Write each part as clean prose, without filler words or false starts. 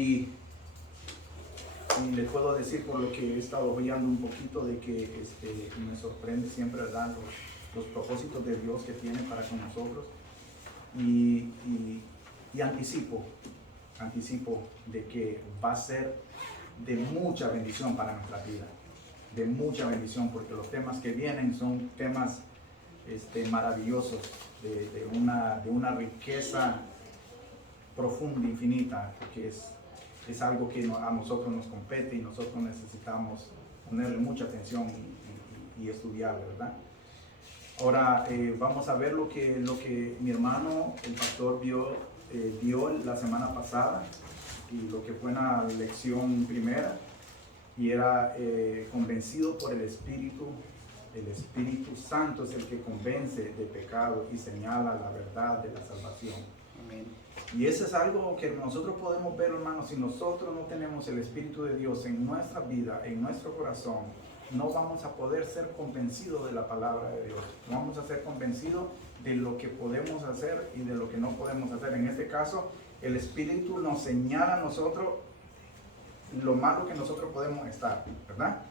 Y les puedo decir por lo que he estado oyendo un poquito de que me sorprende siempre, ¿verdad? Los propósitos de Dios que tiene para con nosotros. Y anticipo de que va a ser de mucha bendición para nuestra vida. De mucha bendición, porque los temas que vienen son temas maravillosos, de una riqueza profunda, infinita, que es algo que a nosotros nos compete y nosotros necesitamos ponerle mucha atención y estudiar, ¿verdad? Ahora vamos a ver lo que mi hermano, el pastor, dio la semana pasada, y lo que fue una lección primera, y era convencido por el Espíritu. El Espíritu Santo es el que convence de pecado y señala la verdad de la salvación. Amén. Y eso es algo que nosotros podemos ver, hermanos. Si nosotros no tenemos el Espíritu de Dios en nuestra vida, en nuestro corazón, no vamos a poder ser convencidos de la palabra de Dios. No vamos a ser convencidos de lo que podemos hacer y de lo que no podemos hacer. En este caso, el Espíritu nos señala a nosotros lo malo que nosotros podemos estar, ¿verdad?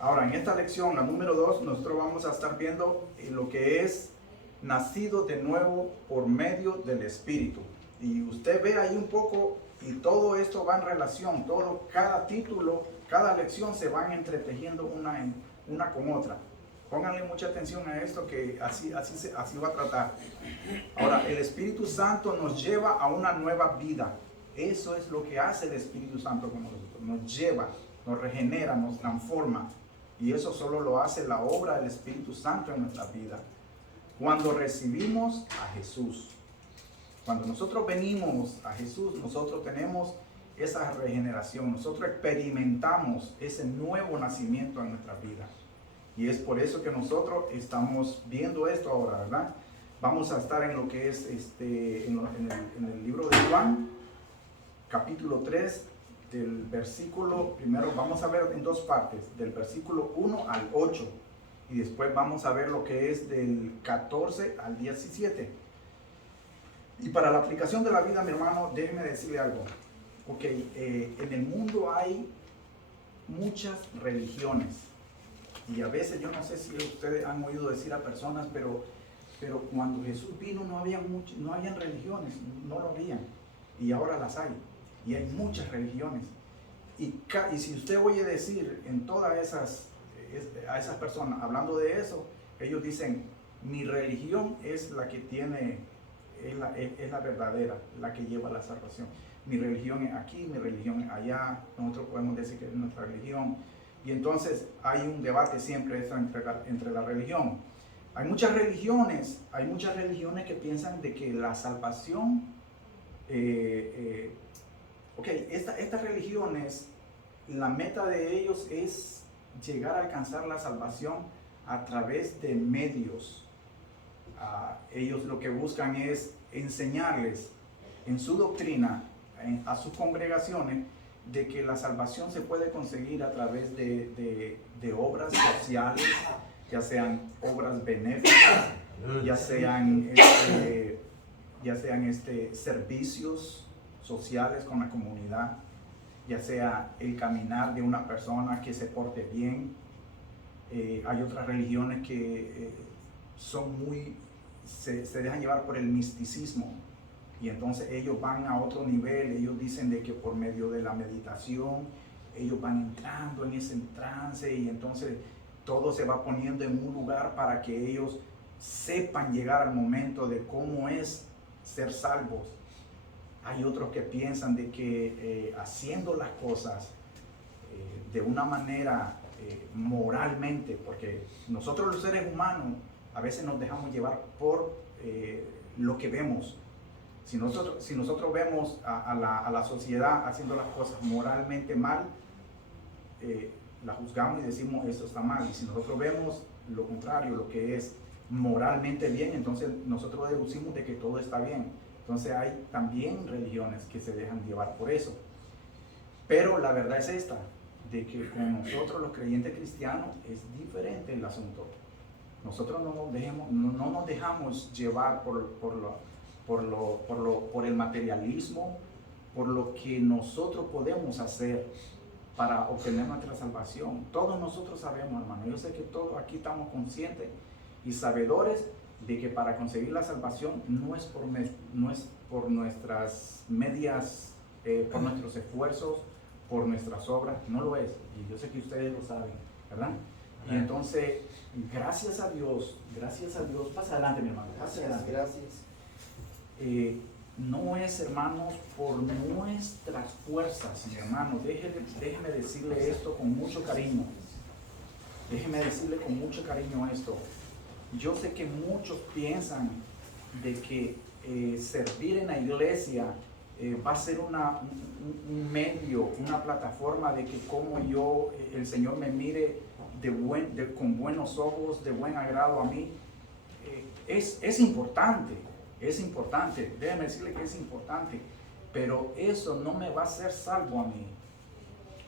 Ahora, en esta lección, la número 2, nosotros vamos a estar viendo lo que es nacido de nuevo por medio del Espíritu. Y usted ve ahí un poco, y todo esto va en relación, cada título, cada lección se van entretejiendo una con otra. Pónganle mucha atención a esto, que así va a tratar. Ahora, el Espíritu Santo nos lleva a una nueva vida. Eso es lo que hace el Espíritu Santo con nosotros. Nos lleva, nos regenera, nos transforma. Y eso solo lo hace la obra del Espíritu Santo en nuestra vida. Cuando recibimos a Jesús, cuando nosotros venimos a Jesús, nosotros tenemos esa regeneración, nosotros experimentamos ese nuevo nacimiento en nuestra vida. Y es por eso que nosotros estamos viendo esto ahora, ¿verdad? Vamos a estar en lo que es en el libro de Juan, capítulo 3, del versículo, primero vamos a ver en dos partes, del versículo 1 al 8, y después vamos a ver lo que es del 14 al 17. Y para la aplicación de la vida, mi hermano, déjeme decirle algo. Ok, en el mundo hay muchas religiones, y a veces yo no sé si ustedes han oído decir a personas, pero cuando Jesús vino no habían religiones, no lo habían, y ahora las hay. Y hay muchas religiones. Y si usted oye decir en todas a esas personas hablando de eso, ellos dicen, mi religión es la que tiene, es la verdadera, la que lleva la salvación. Mi religión es aquí, mi religión es allá, nosotros podemos decir que es nuestra religión. Y entonces hay un debate siempre entre la religión. Hay muchas religiones que piensan de que la salvación, estas religiones, la meta de ellos es llegar a alcanzar la salvación a través de medios. Ellos lo que buscan es enseñarles en su doctrina, a sus congregaciones, de que la salvación se puede conseguir a través de obras sociales, ya sean obras benéficas, ya sean servicios sociales con la comunidad, ya sea el caminar de una persona que se porte bien. Hay otras religiones que se dejan llevar por el misticismo, y entonces ellos van a otro nivel. Ellos dicen de que por medio de la meditación ellos van entrando en ese trance, y entonces todo se va poniendo en un lugar para que ellos sepan llegar al momento de cómo es ser salvos. Hay otros que piensan de que haciendo las cosas de una manera moralmente, porque nosotros los seres humanos a veces nos dejamos llevar por lo que vemos. Si nosotros vemos a la sociedad haciendo las cosas moralmente mal, la juzgamos y decimos eso está mal. Y si nosotros vemos lo contrario, lo que es moralmente bien, entonces nosotros deducimos de que todo está bien. Entonces hay también religiones que se dejan llevar por eso. Pero la verdad es esta, de que con nosotros los creyentes cristianos es diferente el asunto. Nosotros no nos dejamos llevar por el materialismo, por lo que nosotros podemos hacer para obtener nuestra salvación. Todos nosotros sabemos, hermano, yo sé que todos aquí estamos conscientes y sabedores de que para conseguir la salvación no es por nuestras medias, por nuestros esfuerzos, por nuestras obras, no lo es. Y yo sé que ustedes lo saben, ¿verdad? Y entonces, gracias a Dios, pasa adelante, mi hermano, pasa adelante. Gracias. No es, hermanos, por nuestras fuerzas, mi hermano. Déjeme decirle esto con mucho cariño. Déjeme decirle con mucho cariño esto. Yo sé que muchos piensan de que servir en la iglesia va a ser un medio, una plataforma de que como yo, el Señor me mire con buenos ojos, de buen agrado a mí. Es importante. Es importante, déjeme decirle que es importante, pero eso no me va a hacer salvo a mí.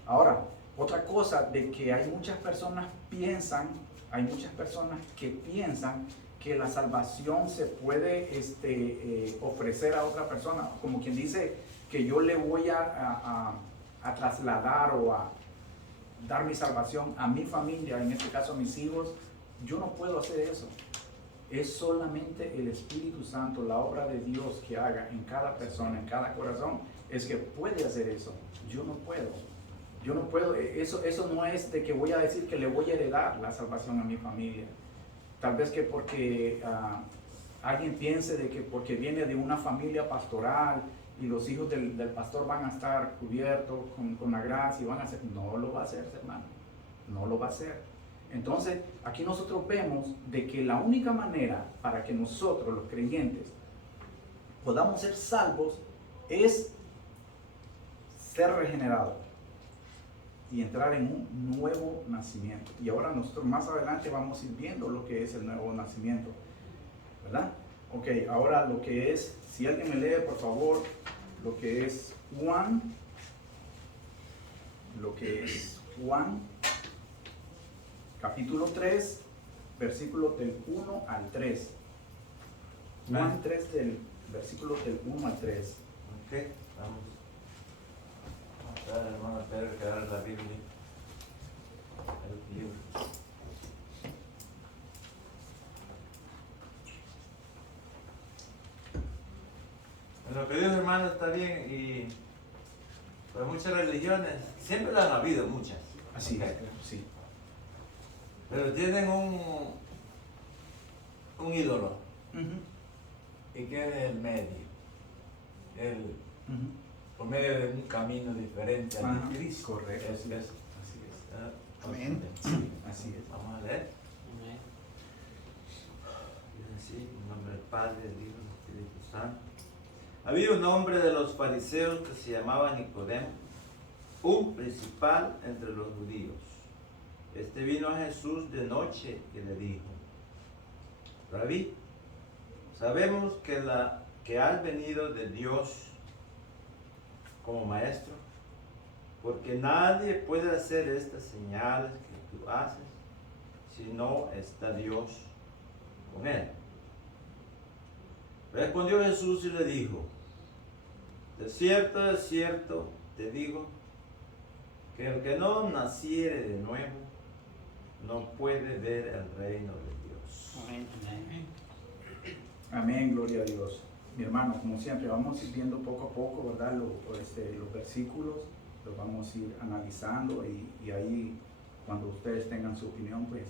Ahora, otra cosa de que hay muchas personas que piensan que la salvación se puede ofrecer a otra persona, como quien dice que yo le voy a trasladar o a dar mi salvación a mi familia, en este caso a mis hijos. Yo no puedo hacer eso. Es solamente el Espíritu Santo, la obra de Dios que haga en cada persona, en cada corazón, es que puede hacer eso. Yo no puedo. Eso no es de que voy a decir que le voy a heredar la salvación a mi familia. Tal vez que porque alguien piense de que porque viene de una familia pastoral y los hijos del pastor van a estar cubiertos con la gracia y van a hacer. No lo va a hacer, hermano. No lo va a hacer. Entonces, aquí nosotros vemos de que la única manera para que nosotros, los creyentes, podamos ser salvos es ser regenerados y entrar en un nuevo nacimiento. Y ahora nosotros más adelante vamos a ir viendo lo que es el nuevo nacimiento, ¿verdad? Ok, ahora lo que es, si alguien me lee, por favor, lo que es Juan, capítulo 3, versículos del 1 al 3. Juan 3, versículos del 1 al 3. Ok, vamos. A ver, hermano Pedro, que agarre la Biblia. El libro. Lo que Dios, hermano, está bien. Y pues muchas religiones, siempre las han habido, muchas. Así ¿okay? es, sí. Pero tienen un ídolo. Y que es el medio. Por medio de un camino diferente al de Cristo. Correcto. Así es. Amén. Sí, así es. Vamos a leer. Dice así, en nombre del Padre, del Hijo y del Espíritu Santo. Había un hombre de los fariseos que se llamaba Nicodemo, un principal entre los judíos. Este vino a Jesús de noche y le dijo: Rabí, sabemos que has venido de Dios como maestro, porque nadie puede hacer estas señales que tú haces si no está Dios con él. Respondió Jesús y le dijo: de cierto te digo, que el que no naciere de nuevo no puede ver el reino de Dios. Amén. Amén, gloria a Dios. Mi hermano, como siempre, vamos a ir viendo poco a poco, ¿verdad? Los versículos, los vamos a ir analizando y ahí, cuando ustedes tengan su opinión, pues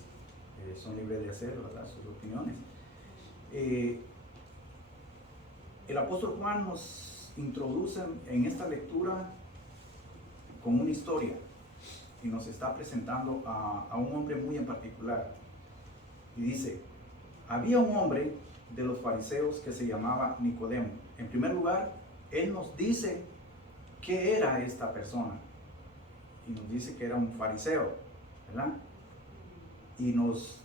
son libres de hacerlo, ¿verdad? Sus opiniones. El apóstol Juan nos introduce en esta lectura con una historia y nos está presentando a un hombre muy en particular. Y dice: había un hombre de los fariseos que se llamaba Nicodemo. En primer lugar, él nos dice qué era esta persona. Y nos dice que era un fariseo, ¿verdad? Y nos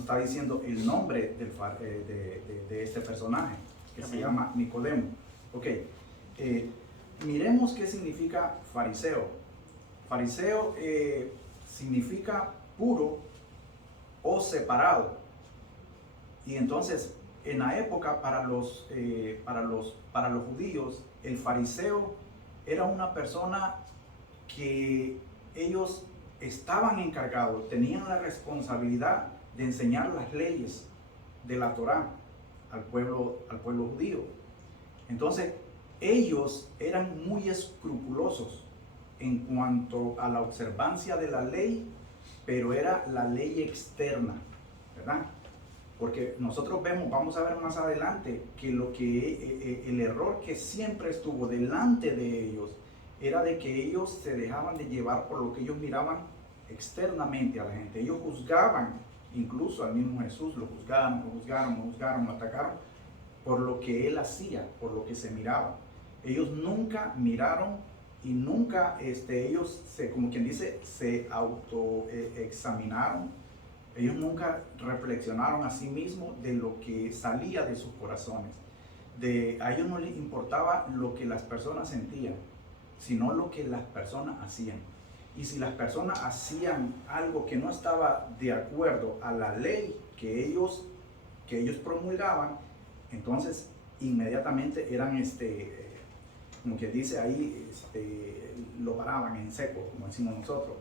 está diciendo el nombre de este personaje, que se llama Nicodemo. Ok, miremos qué significa fariseo. Fariseo significa puro o separado. Y entonces, en la época, para los judíos, el fariseo era una persona que ellos estaban encargados, tenían la responsabilidad de enseñar las leyes de la Torá al pueblo judío. Entonces, ellos eran muy escrupulosos en cuanto a la observancia de la ley, pero era la ley externa, ¿verdad? Porque nosotros vamos a ver más adelante que el error que siempre estuvo delante de ellos era de que ellos se dejaban de llevar por lo que ellos miraban externamente a la gente. Ellos juzgaban, incluso al mismo Jesús, lo atacaron por lo que él hacía, por lo que se miraba. Ellos nunca miraron y nunca ellos, como quien dice, se autoexaminaron. Ellos nunca reflexionaron a sí mismos de lo que salía de sus corazones. A ellos no les importaba lo que las personas sentían, sino lo que las personas hacían. Y si las personas hacían algo que no estaba de acuerdo a la ley que ellos promulgaban, entonces inmediatamente eran, como que dice ahí, lo paraban en seco, como decimos nosotros.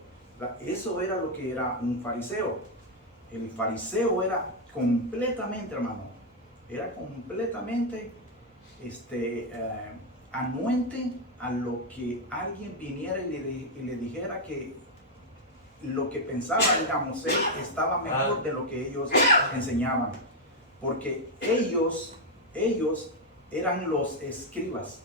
Eso era lo que era un fariseo. El fariseo era completamente, hermano, era completamente anuente a lo que alguien viniera y le dijera que lo que pensaba, digamos, él estaba mejor de lo que ellos enseñaban. Porque ellos eran los escribas,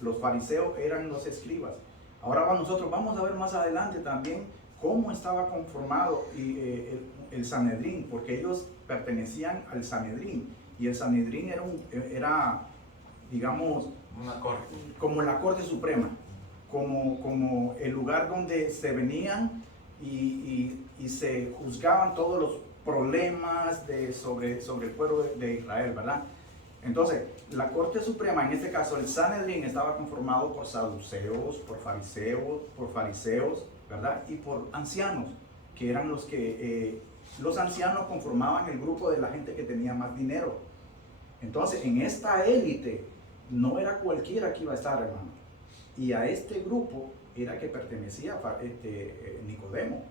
los fariseos eran los escribas. Ahora nosotros vamos a ver más adelante también cómo estaba conformado el Sanedrín, porque ellos pertenecían al Sanedrín, y el Sanedrín era digamos, una corte, como la Corte Suprema, como el lugar donde se venían y se juzgaban todos los problemas sobre el pueblo de Israel, ¿verdad? Entonces, la Corte Suprema, en este caso el Sanedrín, estaba conformado por saduceos, por fariseos, ¿verdad? Y por ancianos, que eran los ancianos conformaban el grupo de la gente que tenía más dinero. Entonces, en esta élite no era cualquiera que iba a estar, hermano. Y a este grupo era que pertenecía Nicodemo,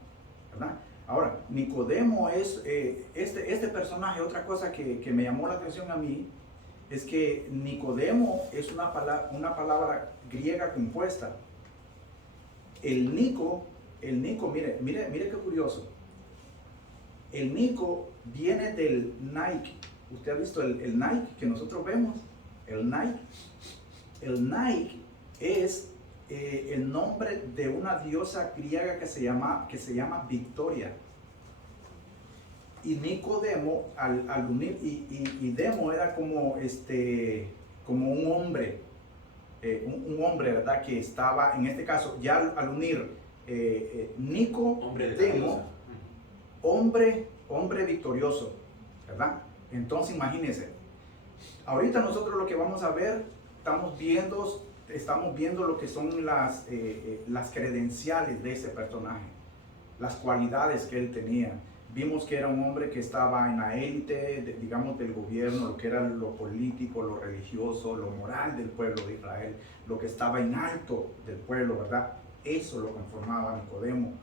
¿verdad? Ahora, Nicodemo es, este personaje, otra cosa que me llamó la atención a mí, es que Nicodemo es una palabra griega compuesta. El Nico, mire qué curioso. El Nico viene del Nike. ¿Usted ha visto el Nike que nosotros vemos? El Nike. El Nike es el nombre de una diosa griega que se llama Victoria. Y Nicodemo, al unir, y Demo era como un hombre, un hombre, ¿verdad? Que estaba, en este caso, ya al unir Nicodemo, hombre victorioso, ¿verdad? Entonces imagínense, ahorita nosotros lo que vamos a ver, estamos viendo lo que son las credenciales de ese personaje, las cualidades que él tenía. Vimos que era un hombre que estaba en la élite, digamos, del gobierno, lo que era lo político, lo religioso, lo moral del pueblo de Israel, lo que estaba en alto del pueblo, ¿verdad? Eso lo conformaba Nicodemo.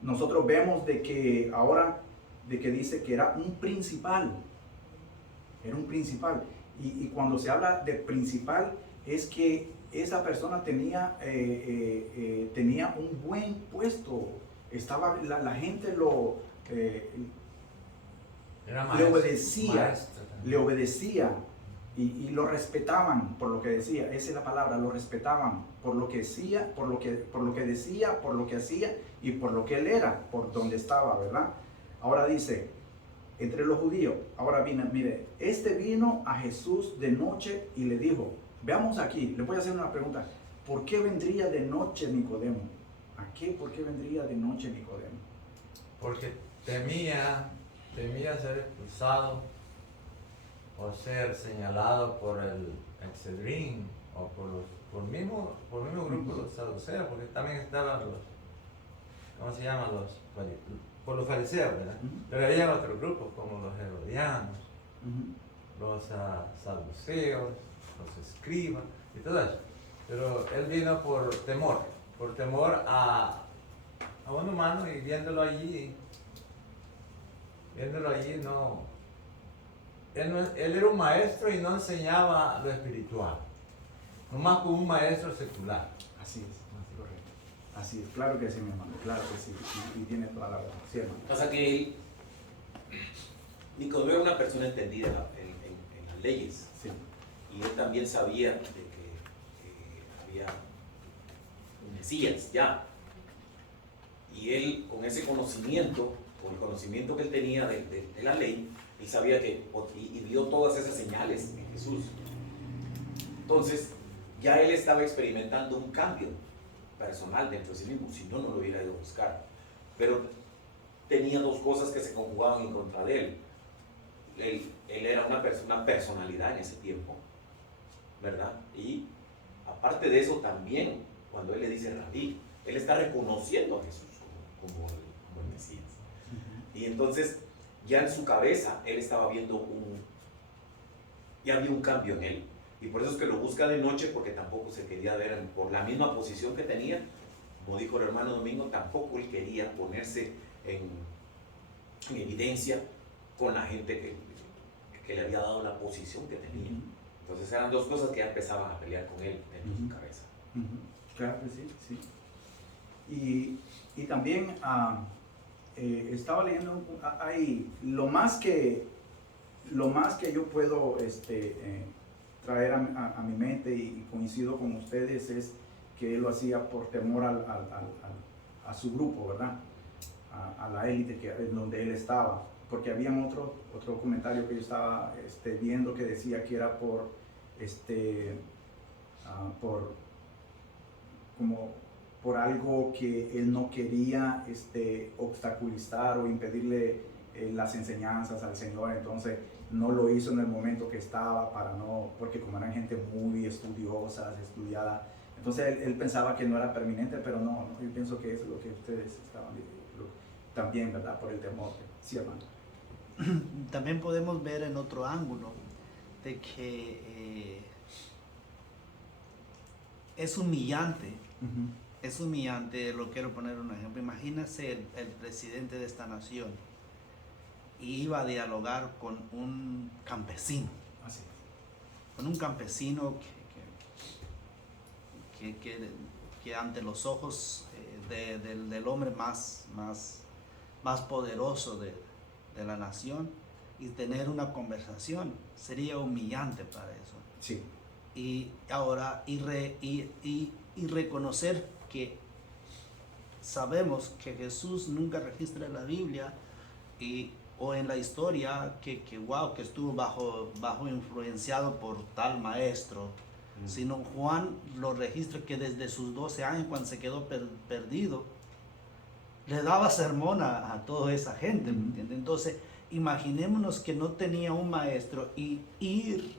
Nosotros vemos de que dice que era un principal. Era un principal. Y cuando se habla de principal, es que esa persona tenía un buen puesto. La gente le obedecía y lo respetaban por lo que decía. Esa es la palabra, lo respetaban por lo que decía, por lo que decía, por lo que hacía y por lo que él era, por donde estaba, ¿verdad? Ahora dice, entre los judíos, ahora mire, vino a Jesús de noche y le dijo, veamos aquí, le voy a hacer una pregunta, ¿por qué vendría de noche Nicodemo? ¿Por qué vendría de noche Nicodemo? Porque temía ser expulsado o ser señalado por el Sanedrín o por el mismo grupo de los saduceos, porque también estaban ¿cómo se llaman? Por los fariseos, ¿verdad? Pero había otros grupos como los herodianos, los saduceos, los escribas y todo eso. Pero él vino por temor a un humano, y viéndolo allí, no, él era un maestro y no enseñaba lo espiritual, nomás como un maestro secular. Así es, correcto. Así es, claro que sí, mi hermano, claro que sí, y tiene toda la razón. Sí, hermano. O sea que Nicodemo era una persona entendida en las leyes, Sí. y él también sabía de que había un Mesías ya. Y él, con ese conocimiento, con el conocimiento que él tenía de la ley, él sabía que, y vio todas esas señales en Jesús. Entonces, ya él estaba experimentando un cambio personal dentro de sí mismo, si no, no lo hubiera ido a buscar. Pero tenía dos cosas que se conjugaban en contra de él. Él era una personalidad en ese tiempo, ¿verdad? Y aparte de eso también, cuando él le dice Rabí, él está reconociendo a Jesús como el Mesías. Y entonces, ya en su cabeza, él estaba viendo ya había un cambio en él. Y por eso es que lo busca de noche, porque tampoco se quería ver por la misma posición que tenía. Como dijo el hermano Domingo, tampoco él quería ponerse en evidencia con la gente que le había dado la posición que tenía. Entonces eran dos cosas que ya empezaban a pelear con él dentro de su cabeza. Claro que sí, sí. Y también estaba leyendo, hay lo más que yo puedo traer a mi mente, y coincido con ustedes, es que él lo hacía por temor a su grupo, ¿verdad? A la élite en donde él estaba, porque había otro comentario que yo estaba viendo que decía que era por algo que él no quería obstaculizar o impedirle las enseñanzas al Señor. Entonces no lo hizo en el momento que estaba, porque como eran gente muy estudiosa, estudiada, entonces él pensaba que no era permanente, pero no, yo pienso que eso es lo que ustedes estaban diciendo también, ¿verdad? Por el temor. Sí, hermano. También podemos ver en otro ángulo de que es humillante. Es humillante, lo quiero poner un ejemplo. Imagínese el presidente de esta nación y iba a dialogar con un campesino. Así es. Con un campesino que ante los ojos del hombre más poderoso de la nación, y tener una conversación sería humillante para eso. Sí. Y ahora y reconocer que sabemos que Jesús nunca registra en la Biblia o en la historia que estuvo bajo influenciado por tal maestro, sino Juan lo registra que desde sus 12 años, cuando se quedó perdido, le daba sermón a toda esa gente, ¿me entiendes? Entonces, imaginémonos que no tenía un maestro, y ir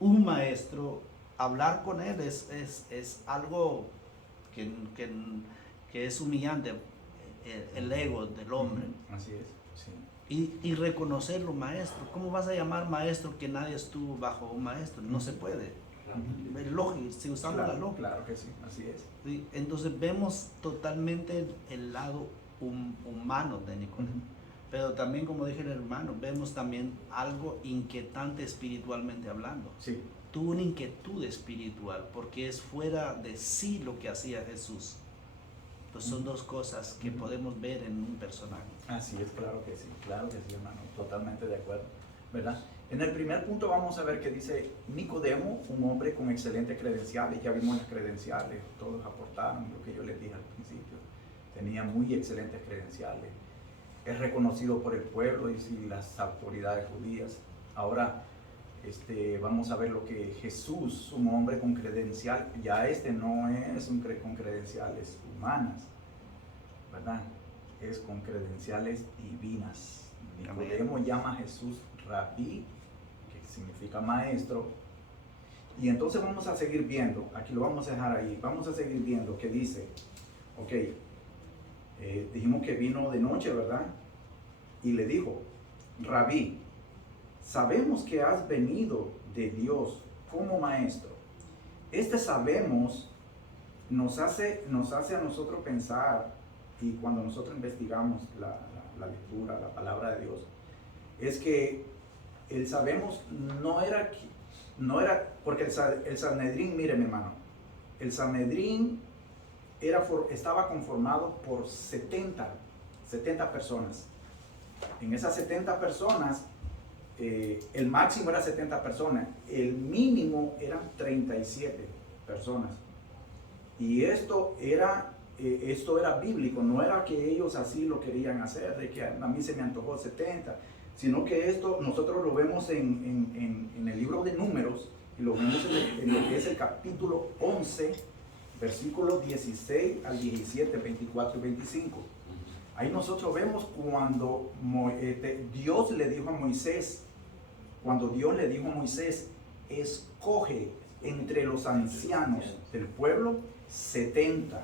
un maestro, hablar con él es algo que es humillante, el ego del hombre. Así es, sí. Y reconocerlo maestro. ¿Cómo vas a llamar maestro que nadie estuvo bajo un maestro? No se puede. Es lógico, si usamos la lógica. Claro que sí, así es. ¿Sí? Entonces vemos totalmente el lado humano de Nicodemo. Pero también, como dije el hermano, vemos también algo inquietante espiritualmente hablando. Sí. Tuvo una inquietud espiritual, porque es fuera de sí lo que hacía Jesús. Entonces son dos cosas que podemos ver en un personaje. Así es, claro que sí, hermano, totalmente de acuerdo, ¿verdad? En el primer punto vamos a ver que dice Nicodemo, un hombre con excelentes credenciales. Ya vimos las credenciales, todos aportaron lo que yo les dije al principio. Tenía muy excelentes credenciales. Es reconocido por el pueblo y las autoridades judías. Ahora vamos a ver lo que Jesús, un hombre con credencial, ya no es con credenciales humanas, ¿verdad? Es con credenciales divinas. Nicodemo llama a Jesús Rabí, que significa maestro. Y entonces vamos a seguir viendo, aquí lo vamos a dejar ahí, vamos a seguir viendo que dice, dijimos que vino de noche, ¿verdad? Y le dijo, Rabí, sabemos que has venido de Dios como maestro. Sabemos nos hace a nosotros pensar, y cuando nosotros investigamos la lectura, la palabra de Dios, es que el sabemos no era, porque el Sanedrín, mire mi hermano, el Sanedrín estaba conformado por 70 personas. En esas 70 personas, el máximo era 70 personas, el mínimo eran 37 personas. Y esto era bíblico, no era que ellos así lo querían hacer, de que a mí se me antojó 70, sino que esto nosotros lo vemos en el libro de Números, y lo vemos en lo que es el capítulo 11, versículos 16 al 17, 24 y 25. Ahí nosotros vemos cuando Dios le dijo a Moisés, escoge entre los ancianos del pueblo 70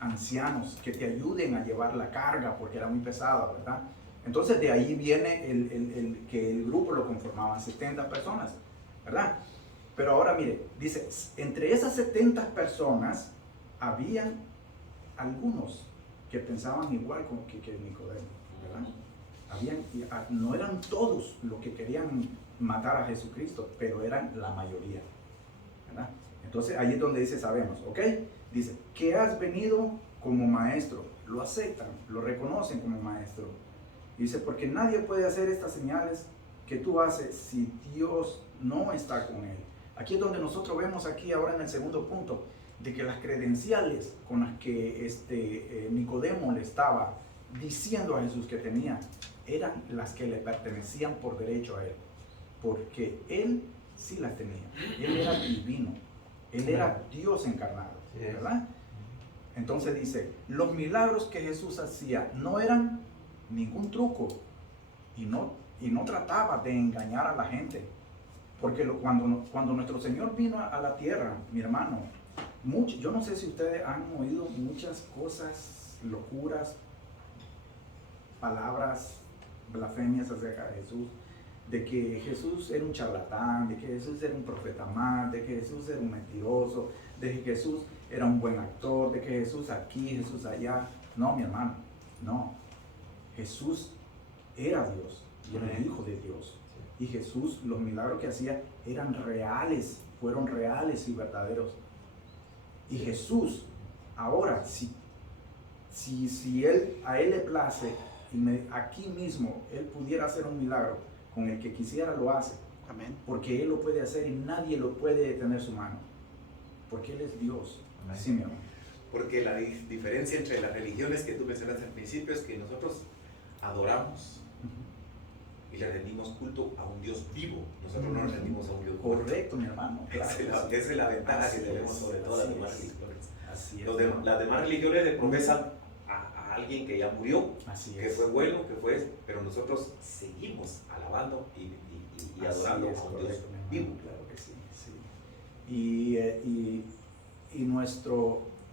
ancianos que te ayuden a llevar la carga, porque era muy pesada, ¿verdad? Entonces de ahí viene que el grupo lo conformaban 70 personas, ¿verdad? Pero ahora mire, dice, entre esas 70 personas había algunos que pensaban igual que Nicodemo, ¿verdad? No eran todos los que querían matar a Jesucristo, pero eran la mayoría, ¿verdad? Entonces ahí es donde dice sabemos, ¿ok? Dice, que has venido como maestro, lo aceptan, lo reconocen como maestro. Dice, porque nadie puede hacer estas señales que tú haces si Dios no está con él. Aquí es donde nosotros vemos aquí ahora en el segundo punto, de que las credenciales con las que Nicodemo le estaba diciendo a Jesús que tenía, eran las que le pertenecían por derecho a él, porque él sí las tenía, él era divino, él era Dios encarnado, ¿verdad? Entonces dice, los milagros que Jesús hacía no eran ningún truco y no trataba de engañar a la gente, porque cuando nuestro Señor vino a la tierra, mi hermano, yo no sé si ustedes han oído muchas cosas, locuras, palabras, blasfemias acerca de Jesús, de que Jesús era un charlatán, de que Jesús era un profeta más, de que Jesús era un mentiroso, de que Jesús era un buen actor, de que Jesús aquí, Jesús allá. No, mi hermano, no. Jesús era Dios y era el Hijo de Dios. Y Jesús, los milagros que hacía eran reales, fueron reales y verdaderos. Y Jesús, ahora, si a él le place, aquí mismo, él pudiera hacer un milagro, con el que quisiera lo hace. Amén. Porque él lo puede hacer y nadie lo puede detener su mano. Porque él es Dios. Amén. Sí, mi amor. Porque la diferencia entre las religiones que tú mencionaste al principio es que nosotros adoramos y le rendimos culto a un Dios vivo. Nosotros no le rendimos a un Dios muerto. Correcto, mi hermano. Claro, Esa es la ventaja así que tenemos es, sobre todas las así demás es. religiones. Así es. Las demás religiones le profesan a alguien que ya murió, Así que es. fue bueno, que fue, pero nosotros seguimos alabando y adorando Así es, a un Dios correcto, mi hermano, vivo. claro que sí, sí.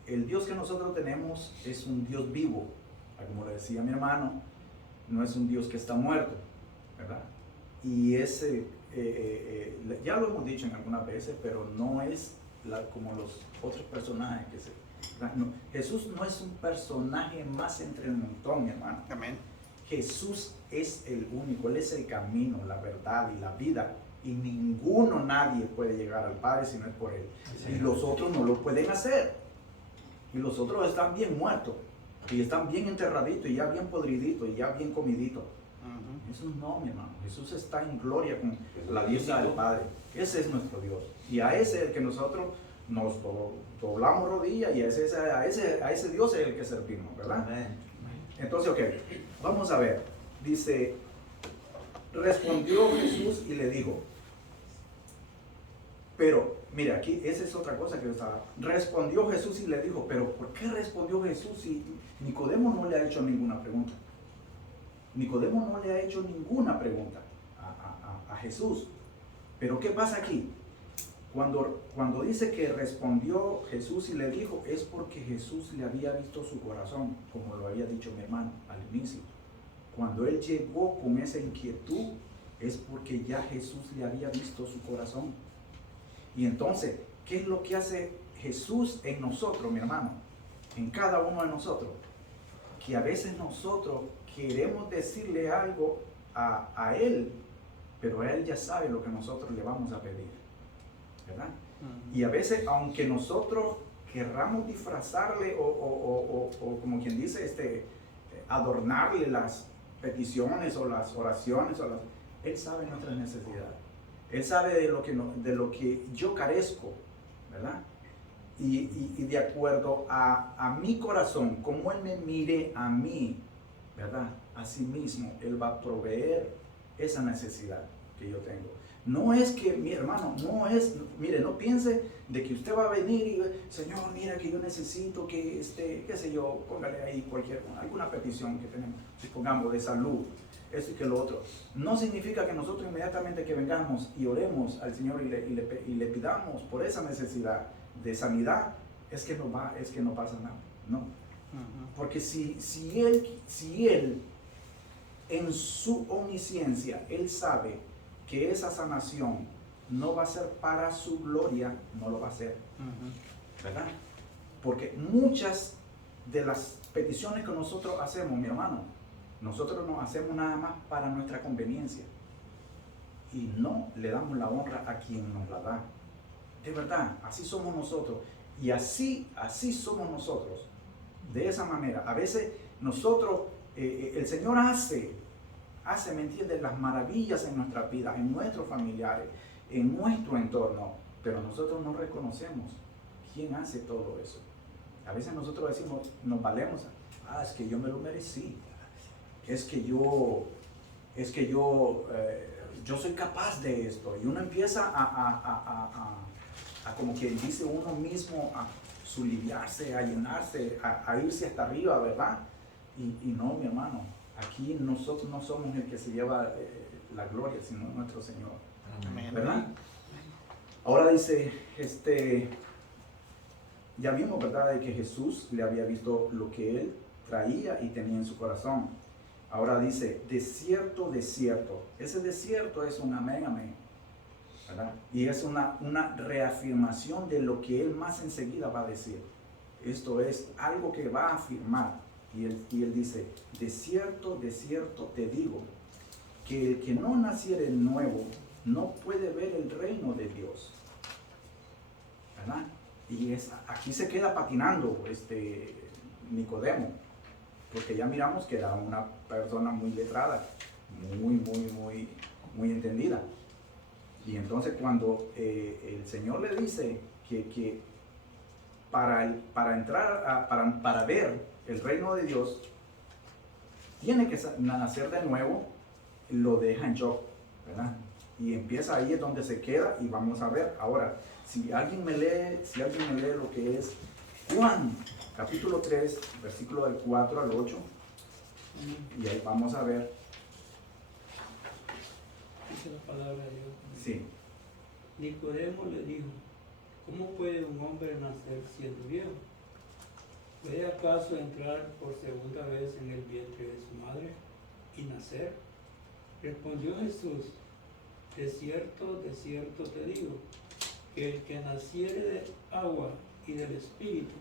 El Dios que nosotros tenemos es un Dios vivo, como le decía mi hermano, no es un Dios que está muerto, ¿verdad? Y ese, ya lo hemos dicho en algunas veces, pero no es como los otros personajes que Jesús no es un personaje más entre el montón, mi hermano. Amén. Jesús es el único, Él es el camino, la verdad y la vida. Y nadie puede llegar al Padre si no es por Él. Sí. Y los otros no lo pueden hacer. Y los otros están bien muertos. Y están bien enterraditos, y ya bien podriditos, y ya bien comiditos. Jesús no, mi hermano. Jesús está en gloria con la diestra del Padre. Ese es nuestro Dios. Y a ese es el que nosotros nos doblamos rodillas, y a ese Dios es el que servimos, ¿verdad? Amén. Entonces, ok, vamos a ver. Dice, respondió Jesús y le dijo, pero, mira, aquí, esa es otra cosa que yo estaba. Respondió Jesús y le dijo, pero ¿por qué respondió Jesús si Nicodemo no le ha hecho ninguna pregunta? Nicodemo no le ha hecho ninguna pregunta a Jesús. Pero ¿qué pasa aquí? Cuando dice que respondió Jesús y le dijo, es porque Jesús le había visto su corazón, como lo había dicho mi hermano al inicio. Cuando él llegó con esa inquietud, es porque ya Jesús le había visto su corazón. Y entonces, ¿qué es lo que hace Jesús en nosotros, mi hermano, en cada uno de nosotros, que a veces nosotros queremos decirle algo a Él, pero Él ya sabe lo que nosotros le vamos a pedir, ¿verdad? Y a veces, aunque nosotros querramos disfrazarle o como quien dice, adornarle las peticiones o las oraciones, Él sabe nuestras necesidades. Él sabe de lo que yo carezco, ¿verdad? Y de acuerdo a mi corazón, como Él me mire a mí, ¿verdad? Así mismo, Él va a proveer esa necesidad que yo tengo. No es que, mi hermano, mire, no piense de que usted va a venir y, Señor, mira que yo necesito que, qué sé yo, póngale ahí alguna petición que tenemos, supongamos, de salud, esto y que lo otro. No significa que nosotros inmediatamente que vengamos y oremos al Señor y le pidamos por esa necesidad de sanidad, es que no pasa nada, no. Porque si él en su omnisciencia, Él sabe que esa sanación no va a ser para su gloria, no lo va a hacer, ¿verdad? Porque muchas de las peticiones que nosotros hacemos, mi hermano, nosotros no hacemos nada más para nuestra conveniencia y no le damos la honra a quien nos la da. De verdad, así somos nosotros y así somos nosotros. De esa manera, a veces nosotros, el Señor hace, ¿me entiendes? Las maravillas en nuestra vida, en nuestros familiares, en nuestro entorno, pero nosotros no reconocemos quién hace todo eso. A veces nosotros decimos, nos valemos, es que yo me lo merecí, es que yo soy capaz de esto, y uno empieza a como quien dice uno mismo, a subliviarse, a llenarse, a irse hasta arriba, ¿verdad? Y no, mi hermano, aquí nosotros no somos el que se lleva la gloria, sino nuestro Señor. Amén. ¿Verdad? Ahora dice, ya vimos, ¿verdad?, de que Jesús le había visto lo que Él traía y tenía en su corazón. Ahora dice, de cierto, ese desierto es un amén, ¿verdad? Y es una reafirmación de lo que Él más enseguida va a decir. Esto es algo que va a afirmar. Y él dice, de cierto te digo, que el que no naciere nuevo no puede ver el reino de Dios, ¿verdad? Y aquí se queda patinando Nicodemo, porque ya miramos que era una persona muy letrada, muy entendida. Y entonces cuando el Señor le dice que para entrar, para ver el reino de Dios, tiene que nacer de nuevo, lo deja en shock, ¿verdad? Y empieza ahí es donde se queda, y vamos a ver ahora, si alguien me lee lo que es Juan, capítulo 3, versículo del 4 al 8, y ahí vamos a ver. Dice la palabra de Dios. Sí. Nicodemo le dijo, ¿cómo puede un hombre nacer siendo viejo? ¿Puede acaso entrar por segunda vez en el vientre de su madre y nacer? Respondió Jesús, de cierto te digo, que el que naciere de agua y del Espíritu,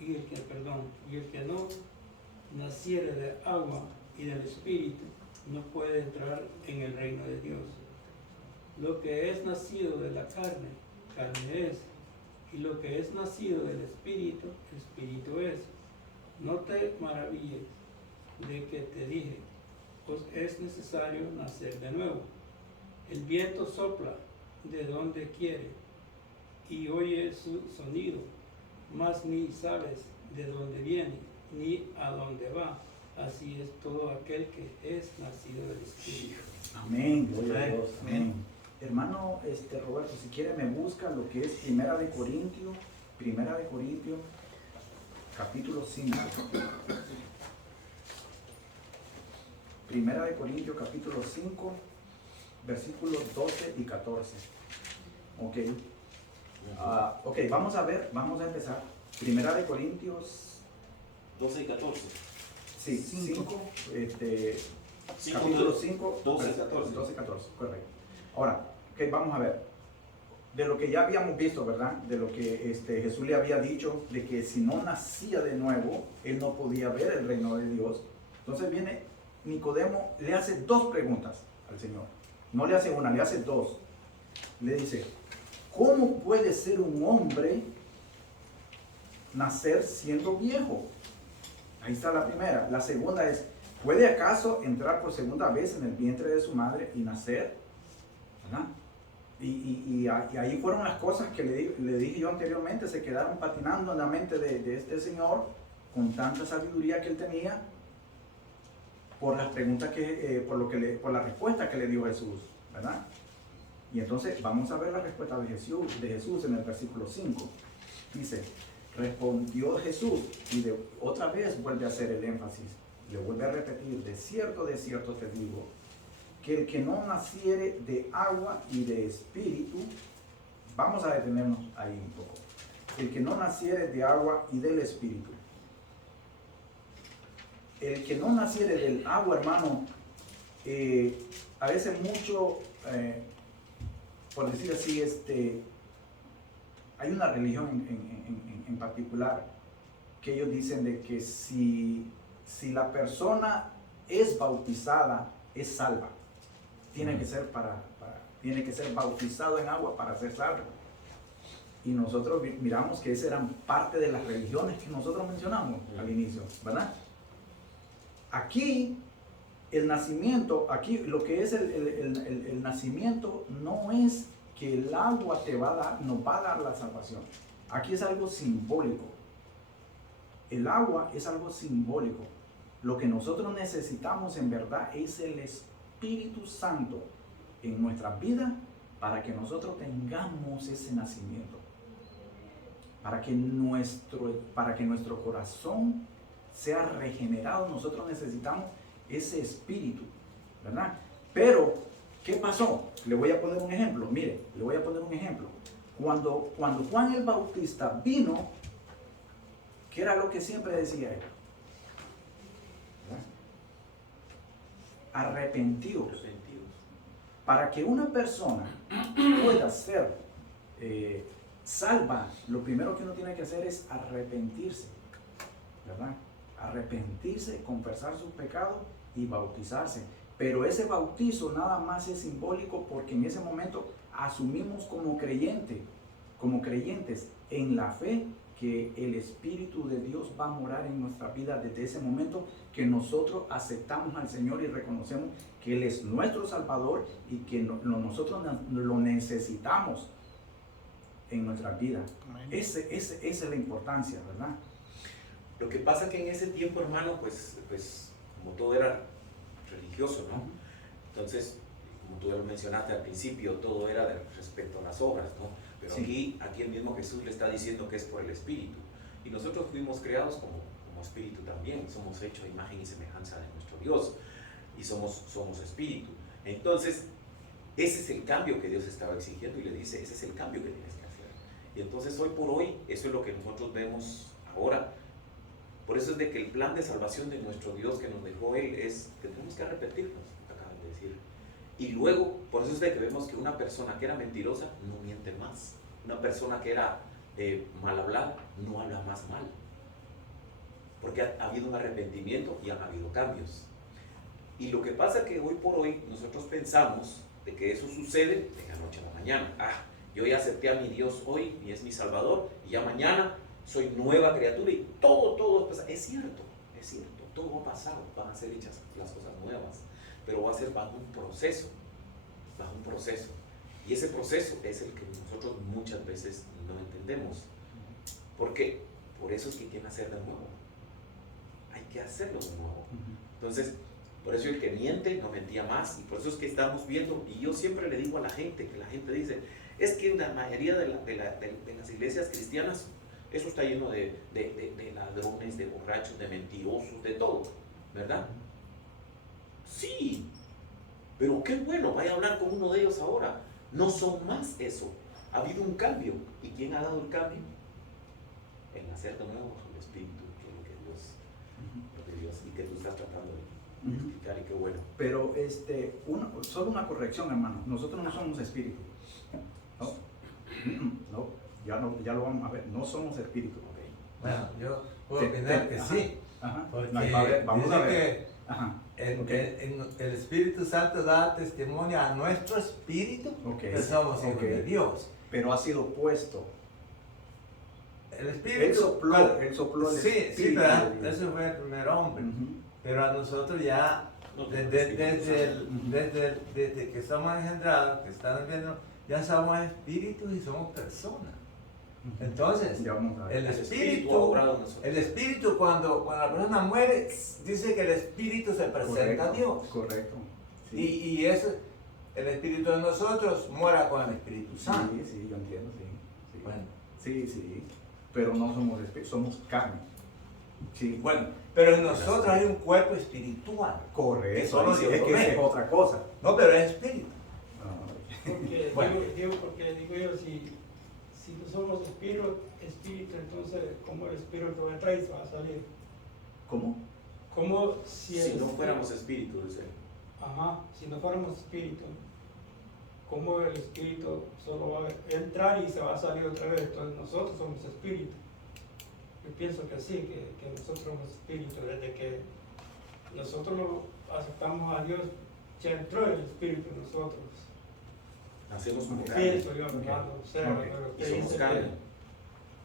y el que no naciere de agua y del Espíritu, no puede entrar en el reino de Dios. Lo que es nacido de la carne, carne es, y lo que es nacido del Espíritu, Espíritu es. No te maravilles de que te dije, pues es necesario nacer de nuevo. El viento sopla de donde quiere y oye su sonido, mas ni sabes de dónde viene ni a dónde va. Así es todo aquel que es nacido del Espíritu. Amén, gloria a Dios. Amén. Hermano Roberto, si quiere me busca lo que es Primera de Corintios, capítulo 5. Primera de Corintios, capítulo 5, versículos 12 y 14. Ok, vamos a empezar. Primera de Corintios 12 y 14. Sí, 5, Cinco, capítulo 5, 12 y 14. 12 y 14, correcto. Ahora, ok, vamos a ver. de lo que ya habíamos visto, ¿verdad? De lo que Jesús le había dicho, de que si no nacía de nuevo, él no podía ver el reino de Dios. Entonces viene Nicodemo, le hace dos preguntas al Señor. No le hace una, le hace dos. Le dice, ¿cómo puede ser un hombre nacer siendo viejo? Ahí está la primera. La segunda es, ¿puede acaso entrar por segunda vez en el vientre de su madre y nacer? ¿Verdad? Y ahí fueron las cosas que le dije yo anteriormente, se quedaron patinando en la mente de este señor, con tanta sabiduría que él tenía, por las preguntas por la respuesta que le dio Jesús, ¿verdad? Y entonces vamos a ver la respuesta de Jesús en el versículo 5. Dice, respondió Jesús, y otra vez vuelve a hacer el énfasis, le vuelve a repetir, de cierto te digo, que el que no naciere de agua y de espíritu, vamos a detenernos ahí un poco, el que no naciere de agua y del espíritu. El que no naciere del agua, hermano, a veces mucho, por decir así, hay una religión en particular que ellos dicen de que si la persona es bautizada, es salva. Tiene que ser tiene que ser bautizado en agua para ser salvo. Y nosotros miramos que esas eran parte de las religiones que nosotros mencionamos al inicio, ¿verdad? Aquí, el nacimiento, aquí lo que es el nacimiento no es que el agua nos va a dar la salvación. Aquí es algo simbólico. El agua es algo simbólico. Lo que nosotros necesitamos en verdad es el Espíritu Santo en nuestra vida para que nosotros tengamos ese nacimiento. Para que nuestro corazón sea regenerado, nosotros necesitamos ese espíritu, ¿verdad? Pero, ¿qué pasó? Le voy a poner un ejemplo. Mire, le voy a poner un ejemplo. Cuando Juan el Bautista vino, ¿qué era lo que siempre decía él? Arrepentidos. Para que una persona pueda ser salva, lo primero que uno tiene que hacer es arrepentirse, ¿verdad? Arrepentirse, confesar sus pecados y bautizarse. Pero ese bautizo nada más es simbólico porque en ese momento asumimos como creyentes en la fe que el Espíritu de Dios va a morar en nuestra vida desde ese momento que nosotros aceptamos al Señor y reconocemos que Él es nuestro Salvador y que nosotros lo necesitamos en nuestra vida. Esa es la importancia, ¿verdad? Lo que pasa que en ese tiempo, hermano, pues como todo era religioso, ¿no? Entonces, como tú ya lo mencionaste al principio, todo era respecto a las obras, ¿no? Pero sí, aquí el mismo Jesús le está diciendo que es por el Espíritu. Y nosotros fuimos creados como Espíritu también, somos hechos a imagen y semejanza de nuestro Dios. Y somos Espíritu. Entonces, ese es el cambio que Dios estaba exigiendo y le dice, ese es el cambio que tienes que hacer. Y entonces hoy por hoy, eso es lo que nosotros vemos ahora. Por eso es de que el plan de salvación de nuestro Dios que nos dejó Él es que tenemos que arrepentirnos, acaban de decir. Y luego, por eso es de que vemos que una persona que era mentirosa no miente más. Una persona que era mal hablada no habla más mal. Porque ha habido un arrepentimiento y han habido cambios. Y lo que pasa es que hoy por hoy nosotros pensamos de que eso sucede de la noche a la mañana. Yo ya acepté a mi Dios hoy y es mi Salvador y ya mañana soy nueva criatura y todo pasa. Es cierto, todo va a pasar, van a ser hechas las cosas nuevas, pero va a ser bajo un proceso. Y ese proceso es el que nosotros muchas veces no entendemos. ¿Por qué? Por eso es que hay que nacer de nuevo. Hay que hacerlo de nuevo. Entonces, por eso el que miente no mentía más, y por eso es que estamos viendo, y yo siempre le digo a la gente, que la gente dice, es que en la mayoría de las iglesias cristianas, eso está lleno de ladrones, de borrachos, de mentirosos, de todo, ¿verdad? Sí, pero qué bueno, vaya a hablar con uno de ellos ahora. No son más eso, ha habido un cambio. ¿Y quién ha dado el cambio? El nacer de nuevo bajo el Espíritu, que es lo que Dios, y que tú estás tratando de explicar, y qué bueno. Pero solo una corrección, hermano. Nosotros no somos espíritu, ¿no? No, ya lo vamos a ver. No somos espíritu. Bueno, yo puedo Te- opinar te- que ajá. sí, Ajá. porque No, vamos dice a ver. que Ajá. Ok. el Espíritu Santo da testimonio a nuestro espíritu Ok. que somos hijos Ok. de Dios. Pero ha sido puesto. El Él Espíritu sopló el sí, espíritu ¿verdad? de Dios. Eso fue el primer hombre. Ujú. Pero a nosotros ya, No, desde que somos engendrados, que están viendo, ya somos espíritus y somos personas. Entonces, Ya vamos a ver. el El espíritu, ha obrado en nosotros. el espíritu cuando la persona muere, dice que el espíritu se presenta a Dios. Correcto. Sí. Y eso, el espíritu de nosotros muera con el Espíritu Santo. Sí, sí, yo entiendo, sí. Sí. Bueno, Sí, sí. Pero no somos espíritu, somos carne. Sí. bueno, pero en nosotros hay un cuerpo espiritual. Correcto. Que solo Sí, Dios es lo que ve. es otra cosa. No, pero es espíritu. Ah, Porque, Bueno. porque digo yo, si no somos espíritu, entonces, ¿cómo el espíritu va a entrar y se va a salir? ¿Cómo? ¿Cómo si Si no fuéramos espíritu, dice. Ajá, si no fuéramos espíritu, ¿cómo el espíritu solo va a entrar y se va a salir otra vez? Entonces nosotros somos espíritu. Yo pienso que sí, que nosotros somos espíritu. Desde que nosotros lo aceptamos a Dios, ya entró el espíritu en nosotros. Nacemos como carne. Pienso yo, hermano, o sea, Ok. pero Y que somos dice carne.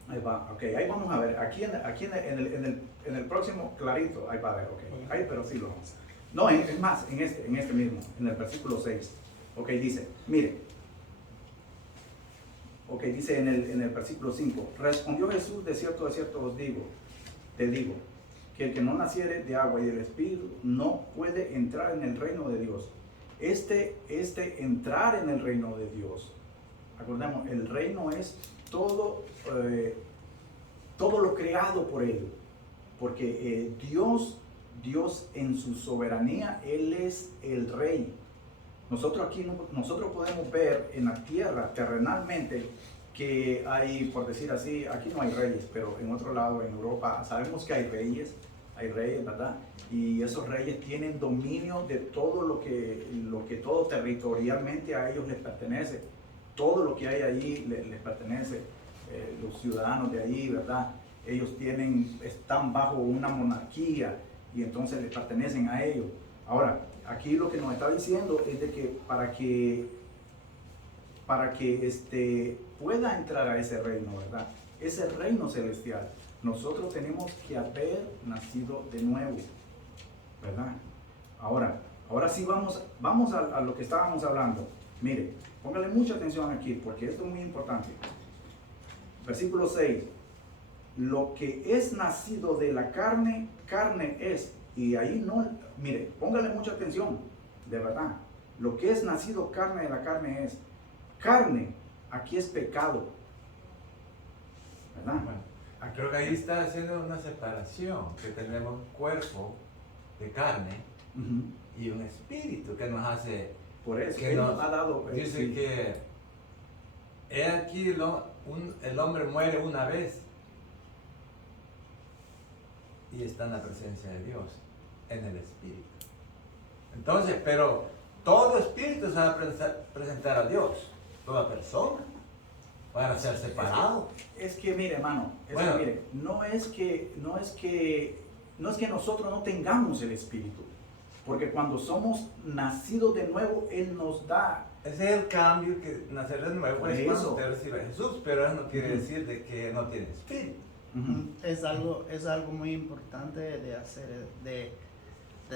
Ahí va, ok, ahí vamos a ver, aquí en el próximo clarito, ahí va a ver, ok, ahí pero sí lo vamos a ver. No, es más, en este mismo, en el versículo 6, ok, dice, mire, ok, dice en el versículo 5, respondió Jesús, de cierto os digo, te digo, que el que no naciere de agua y del Espíritu no puede entrar en el reino de Dios. Este entrar en el reino de Dios, acordemos, el reino es todo lo creado por Él, porque Dios en su soberanía, Él es el Rey. Nosotros podemos ver en la tierra, terrenalmente, que hay, por decir así, aquí no hay reyes, pero en otro lado, en Europa, sabemos que hay reyes, ¿verdad? Y esos reyes tienen dominio de todo lo que todo territorialmente a ellos les pertenece. Todo lo que hay allí les pertenece, los ciudadanos de allí, ¿verdad? Ellos están bajo una monarquía y entonces les pertenecen a ellos. Ahora, aquí lo que nos está diciendo es de que para que pueda entrar a ese reino, ¿verdad? Ese reino celestial, nosotros tenemos que haber nacido de nuevo, ¿verdad? Ahora sí vamos a lo que estábamos hablando. Mire, póngale mucha atención aquí, porque esto es muy importante. Versículo 6. Lo que es nacido de la carne, carne es. Y ahí no, mire, póngale mucha atención, de verdad. Lo que es nacido carne de la carne es. Carne, aquí es pecado. ¿Verdad? Bueno, creo que ahí está haciendo una separación, que tenemos un cuerpo de carne Ujú. y un espíritu que nos hace, Por eso, que Él nos nos ha dado. dice sí. que he aquí el hombre muere una vez y está en la presencia de Dios, en el espíritu. Entonces, pero todo espíritu se va a presentar a Dios, toda persona van a ser separados. Es que mire, hermano, Bueno. mire, no es que nosotros no tengamos el Espíritu, porque cuando somos nacidos de nuevo, Él nos da. Ese es el cambio, que nacer de nuevo Por es eso. cuando usted recibe a Jesús, pero eso no quiere Ujú. decir de que no tiene espíritu. Es algo muy importante de hacer, de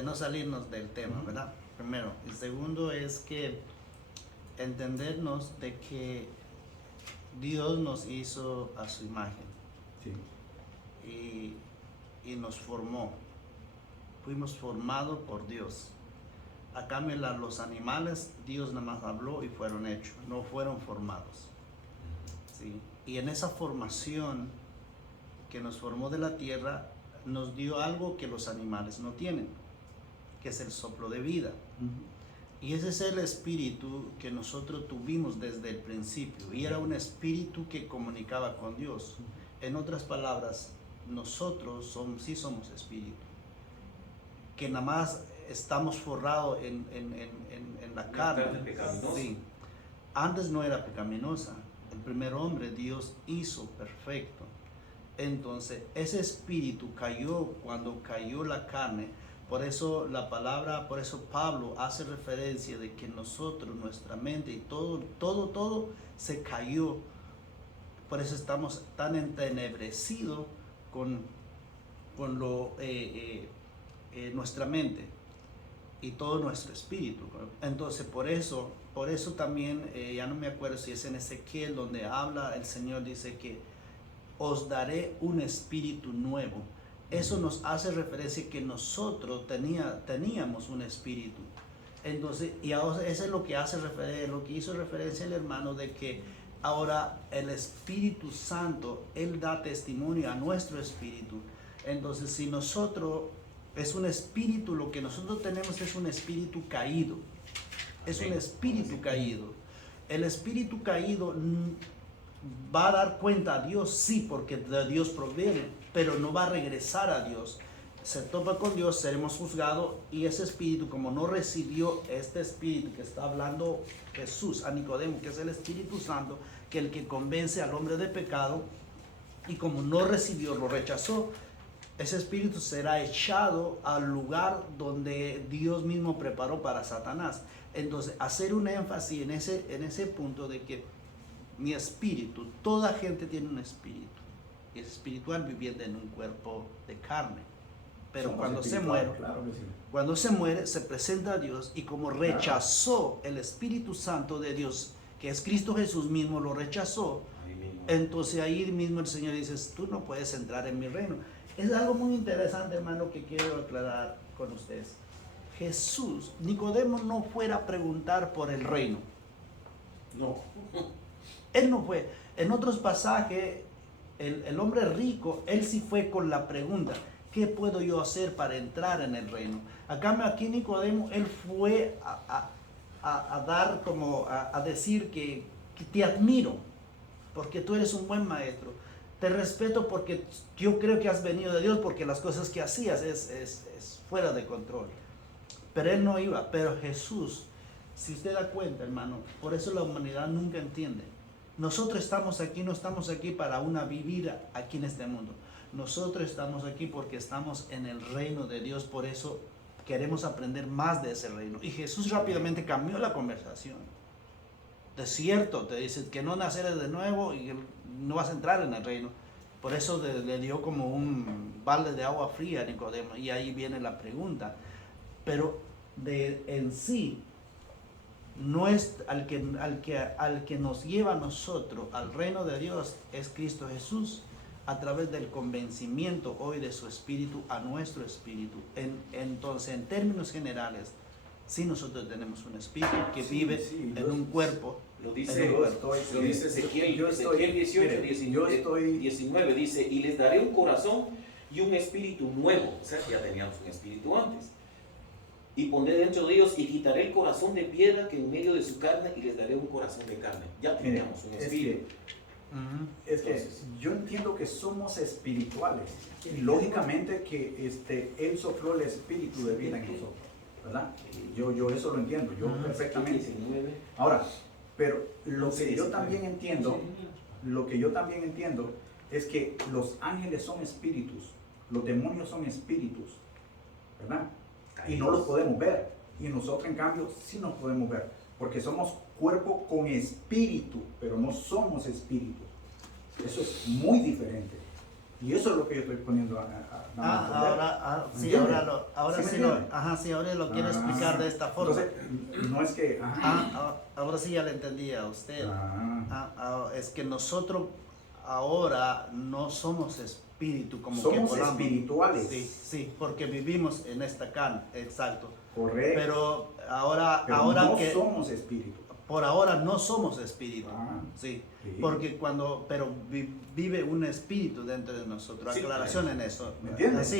no salirnos del tema, ¿verdad? Primero. Y segundo es que entendernos de que Dios nos hizo a su imagen Sí. y nos formó. Fuimos formados por Dios. A cambio, los animales, Dios nada más habló y fueron hechos, no fueron formados. ¿Sí? Y en esa formación que nos formó de la tierra, nos dio algo que los animales no tienen, que es el soplo de vida. Y ese es el espíritu que nosotros tuvimos desde el principio. Y era un espíritu que comunicaba con Dios. En otras palabras, nosotros sí somos espíritu. Que nada más estamos forrados en la carne. carne pecaminosa. Sí. Antes no era pecaminosa. El primer hombre Dios hizo perfecto. Entonces, ese espíritu cayó cuando cayó la carne. Por eso la palabra, por eso Pablo hace referencia de que nosotros, nuestra mente y todo se cayó. Por eso estamos tan entenebrecidos con nuestra mente y todo nuestro espíritu. Entonces, por eso también, ya no me acuerdo si es en Ezequiel donde habla, el Señor dice que os daré un espíritu nuevo. Eso nos hace referencia que nosotros teníamos un espíritu. Entonces, y ahora eso es lo que hizo referencia el hermano, de que ahora el Espíritu Santo, Él da testimonio a nuestro espíritu. Entonces, si nosotros, es un espíritu, lo que nosotros tenemos es un espíritu caído. Es un espíritu caído. El espíritu caído va a dar cuenta a Dios, sí, porque de Dios proviene, pero no va a regresar a Dios. Se topa con Dios, seremos juzgados, y ese espíritu, como no recibió este espíritu que está hablando Jesús a Nicodemo, que es el Espíritu Santo, que el que convence al hombre de pecado, y como no recibió, lo rechazó, ese espíritu será echado al lugar donde Dios mismo preparó para Satanás. Entonces, hacer un énfasis en ese punto de que mi espíritu, toda gente tiene un espíritu, y es espiritual viviendo en un cuerpo de carne. Pero Somos cuando se espirituales, muere, claro que sí. cuando se muere, se presenta a Dios, y como rechazó el Espíritu Santo de Dios, que es Cristo Jesús mismo, lo rechazó, Ahí mismo. entonces ahí mismo el Señor dice, tú no puedes entrar en mi reino. Es algo muy interesante, hermano, que quiero aclarar con ustedes. Jesús, Nicodemo no fuera a preguntar por el reino. No. Él no fue. En otros pasajes, el hombre rico, él sí fue con la pregunta, ¿qué puedo yo hacer para entrar en el reino? Aquí Nicodemo, él fue a dar como a decir que te admiro, porque tú eres un buen maestro. Te respeto porque yo creo que has venido de Dios, porque las cosas que hacías es fuera de control. Pero él no iba. Pero Jesús, si usted da cuenta, hermano, por eso la humanidad nunca entiende. Nosotros estamos aquí, no estamos aquí para vivir aquí en este mundo. Nosotros estamos aquí porque estamos en el reino de Dios, por eso queremos aprender más de ese reino. Y Jesús rápidamente cambió la conversación. De cierto, te dice que no nacerás de nuevo y no vas a entrar en el reino. Por eso le dio como un balde de agua fría a Nicodemo, y ahí viene la pregunta. Pero en sí, no es al que nos lleva a nosotros al reino de Dios, es Cristo Jesús, a través del convencimiento hoy de su espíritu a nuestro espíritu. Entonces, en términos generales, sí, nosotros tenemos un espíritu que vive en un cuerpo. Lo dice Ezequiel 18, mire, 19, dice, y les daré un corazón y un espíritu nuevo. O sea, ya teníamos un espíritu antes. Y pondré dentro de ellos y quitaré el corazón de piedra que en medio de su carne, y les daré un corazón de carne. Ya teníamos un espíritu. Es que yo entiendo que somos espirituales, y lógicamente que Él sopló el espíritu de vida en nosotros, ¿verdad? Yo eso lo entiendo, yo perfectamente. 19. Ahora, pero lo que yo también entiendo es que los ángeles son espíritus, los demonios son espíritus, ¿verdad? Y no los podemos ver, y nosotros en cambio sí nos podemos ver, porque somos cuerpo con espíritu, pero no somos espíritus. Eso es muy diferente, y eso es lo que yo estoy poniendo Ahora lo quiero explicar de esta forma. Entonces, no es que ahora sí ya le entendí a usted. Es que nosotros ahora no somos espíritu, como somos que espirituales. Sí, porque vivimos en esta carne, exacto. Correcto. Pero ahora no que somos espíritu. por ahora no somos espíritu, Sí. porque pero vive un espíritu dentro de nosotros. Sí, aclaración en eso. ¿Me entiendes?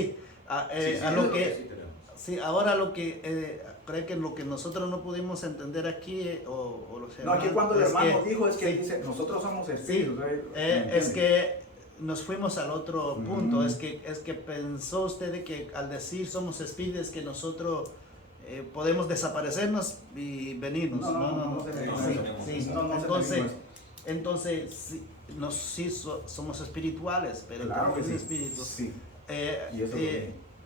Así, ahora lo que creo que lo que nosotros no pudimos entender aquí o los No, aquí cuando el hermano dijo es que sí, dice, nosotros somos espíritus. es que nos fuimos al otro punto. Es que pensó usted de que al decir somos espíritus que nosotros podemos desaparecernos y venirnos. No, Entonces, Entonces, somos espirituales, pero Claro que tenemos sí. un espíritu. Sí. Eh, Y eso lo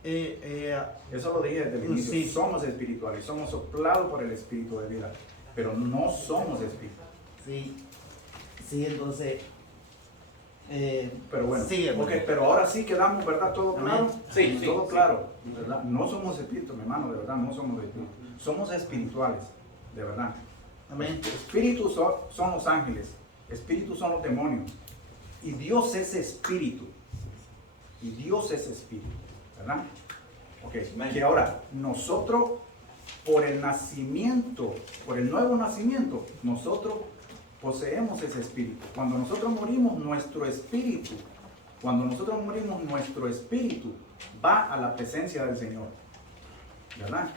eh, Eso lo dije desde el inicio. Sí. Somos espirituales, somos soplados por el espíritu de vida, pero no somos espíritu. sí, sí, entonces, Pero bueno, sí, hermano. ok, pero ahora sí quedamos, ¿verdad? ¿Todo Amén. claro? Sí, sí, Todo sí. claro, ¿verdad? No somos espíritu, mi hermano, de verdad, no somos espíritu. Somos espirituales, de verdad. amén. Espíritus son los ángeles, espíritus son los demonios. Y Dios es espíritu. Y Dios es espíritu, ¿verdad? Ok, Amén. que ahora nosotros, por el nacimiento, por el nuevo nacimiento, nosotros poseemos ese espíritu. Cuando nosotros morimos, nuestro espíritu va a la presencia del Señor, ¿verdad?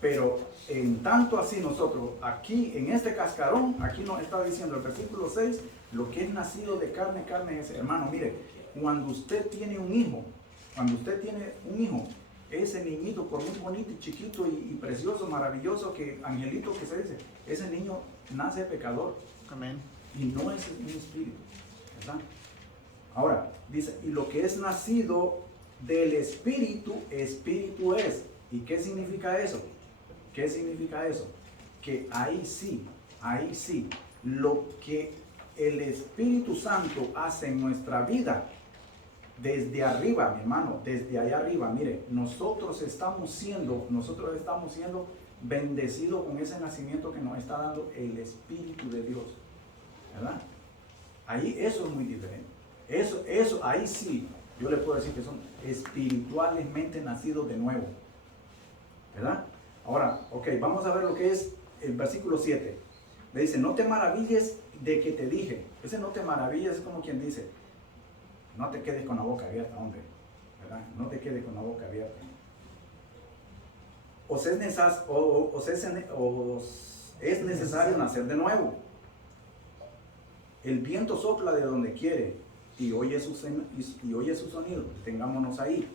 Pero en tanto así nosotros, aquí en este cascarón, aquí nos está diciendo el versículo 6, lo que es nacido de carne, carne es, hermano, mire, cuando usted tiene un hijo, ese niñito, por muy bonito y chiquito y precioso, maravilloso, que angelito que se dice, ese niño nace pecador Amén. y no es un espíritu, ¿verdad? Ahora, dice, y lo que es nacido del espíritu, espíritu es. ¿Y qué significa eso? ¿Qué significa eso? Que ahí sí, lo que el Espíritu Santo hace en nuestra vida, desde arriba, mi hermano, desde allá arriba, mire, nosotros estamos siendo bendecidos con ese nacimiento que nos está dando el Espíritu de Dios, ¿verdad? Ahí eso es muy diferente. Eso, ahí sí, yo le puedo decir que son espiritualmente nacidos de nuevo, ¿verdad? Ahora, ok, vamos a ver lo que es el versículo 7. Le dice, no te maravilles de que te dije. Ese no te maravilles es como quien dice, no te quedes con la boca abierta, hombre, ¿verdad? No te quedes con la boca abierta. Os es necesario nacer de nuevo. El viento sopla de donde quiere y oye su sonido. Tengámonos ahí.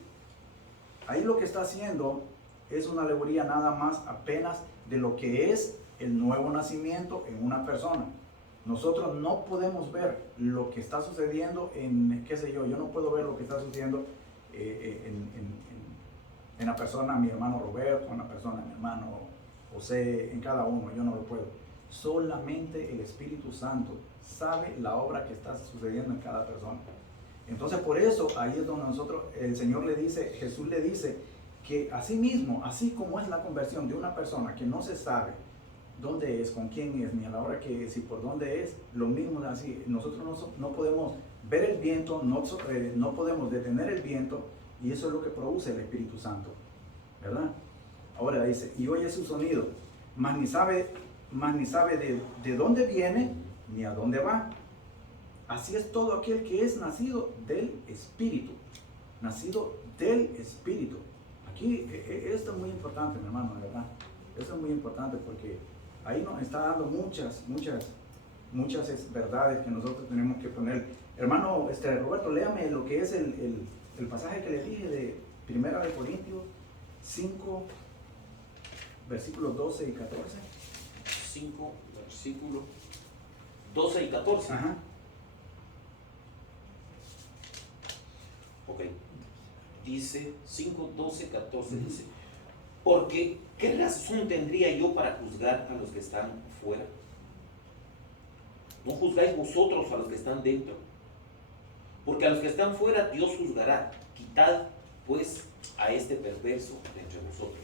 Ahí lo que está haciendo es una alegoría nada más apenas de lo que es el nuevo nacimiento en una persona. Nosotros no podemos ver lo que está sucediendo en, qué sé yo no puedo ver lo que está sucediendo en la persona, mi hermano Roberto, en la persona, mi hermano José, en cada uno, yo no lo puedo. Solamente el Espíritu Santo sabe la obra que está sucediendo en cada persona. Entonces por eso ahí es donde el Señor le dice, Jesús le dice que así mismo, así como es la conversión de una persona que no se sabe dónde es, con quién es, ni a la hora que es y por dónde es, lo mismo es así. Nosotros no podemos ver el viento, no podemos detener el viento, y eso es lo que produce el Espíritu Santo, ¿verdad? Ahora dice, y oye su sonido, mas ni sabe de dónde viene ni a dónde va. Así es todo aquel que es nacido del Espíritu, nacido del Espíritu. Aquí esto es muy importante, mi hermano, de verdad. Esto es muy importante porque ahí nos está dando muchas verdades que nosotros tenemos que poner. Hermano Roberto, léame lo que es el pasaje que le dije de 1 Corintios 5, versículos 12 y 14. 5, versículos 12 y 14. Ajá. Ok. Dice 5, 12, 14. Dice, porque ¿qué razón tendría yo para juzgar a los que están fuera? ¿No juzgáis vosotros a los que están dentro? Porque a los que están fuera Dios juzgará. Quitad pues a este perverso de entre vosotros.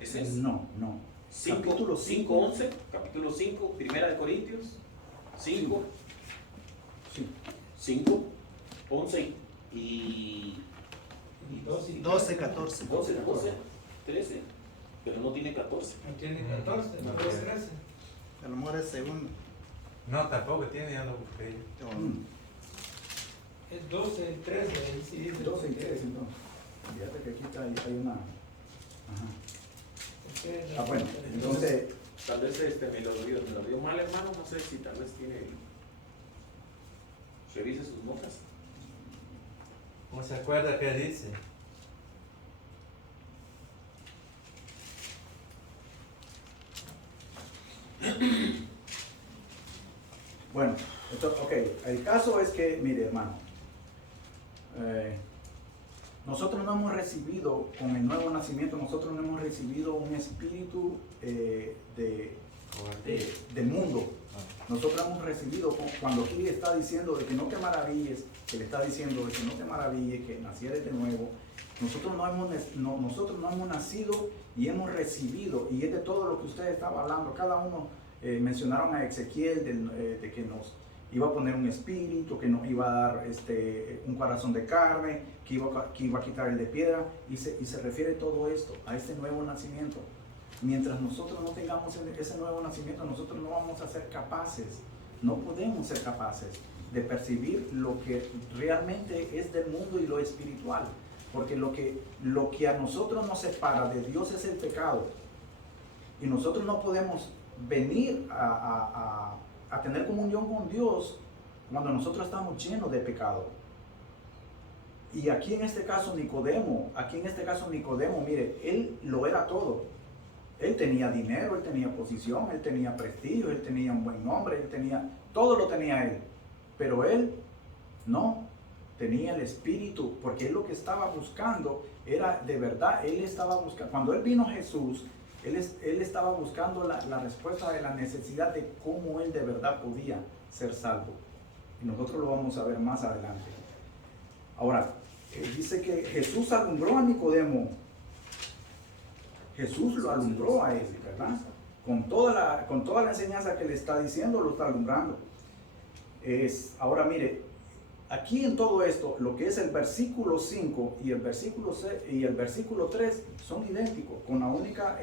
Ese es No. Capítulo 5. 11, capítulo 5, 1 de Corintios 5, Sí. 5, 11 y 12, 14. 12, 13, pero no tiene 14. No tiene 14, no tiene 13. A lo mejor es segundo. No, tampoco tiene, ya lo busqué yo. Es 12, el 13, ahí sí dice. 12 y 13, entonces. Fíjate que aquí hay una... Ajá. Ah, bueno, entonces... Tal vez me lo dio mal, hermano, no sé si tal vez tiene... Revise sus notas. ¿No se acuerda qué dice? Bueno, Entonces, ok, el caso es que, mire hermano, nosotros no hemos recibido, con el nuevo nacimiento, nosotros no hemos recibido un espíritu del mundo. Nosotros hemos recibido, cuando aquí está diciendo de que no te maravilles, que le está diciendo de que no te maravilles, que nacieres de nuevo, nosotros no hemos nacido y hemos recibido, y es de todo lo que ustedes estaban hablando, cada uno mencionaron a Ezequiel de que nos iba a poner un espíritu, que nos iba a dar un corazón de carne, que iba a quitar el de piedra, y se refiere todo esto a este nuevo nacimiento. Mientras nosotros no tengamos ese nuevo nacimiento, nosotros no vamos a ser capaces, no podemos ser capaces de percibir lo que realmente es del mundo y lo espiritual. Porque lo que a nosotros nos separa de Dios es el pecado. Y nosotros no podemos venir a tener comunión con Dios cuando nosotros estamos llenos de pecado. Y aquí en este caso Nicodemo, mire, él lo era todo. Él tenía dinero, él tenía posición, él tenía prestigio, él tenía un buen nombre, todo lo tenía él. Pero él no tenía el espíritu, porque él lo que estaba buscando era de verdad, él estaba buscando, cuando él vino a Jesús, él estaba buscando la respuesta de la necesidad de cómo él de verdad podía ser salvo. Y nosotros lo vamos a ver más adelante. Ahora, dice que Jesús alumbró a Nicodemo. Jesús lo alumbró a él, ¿verdad? Con toda la enseñanza que le está diciendo, lo está alumbrando. Ahora mire, aquí en todo esto, lo que es el versículo 5 y el versículo 6 y el versículo 3 son idénticos, con la única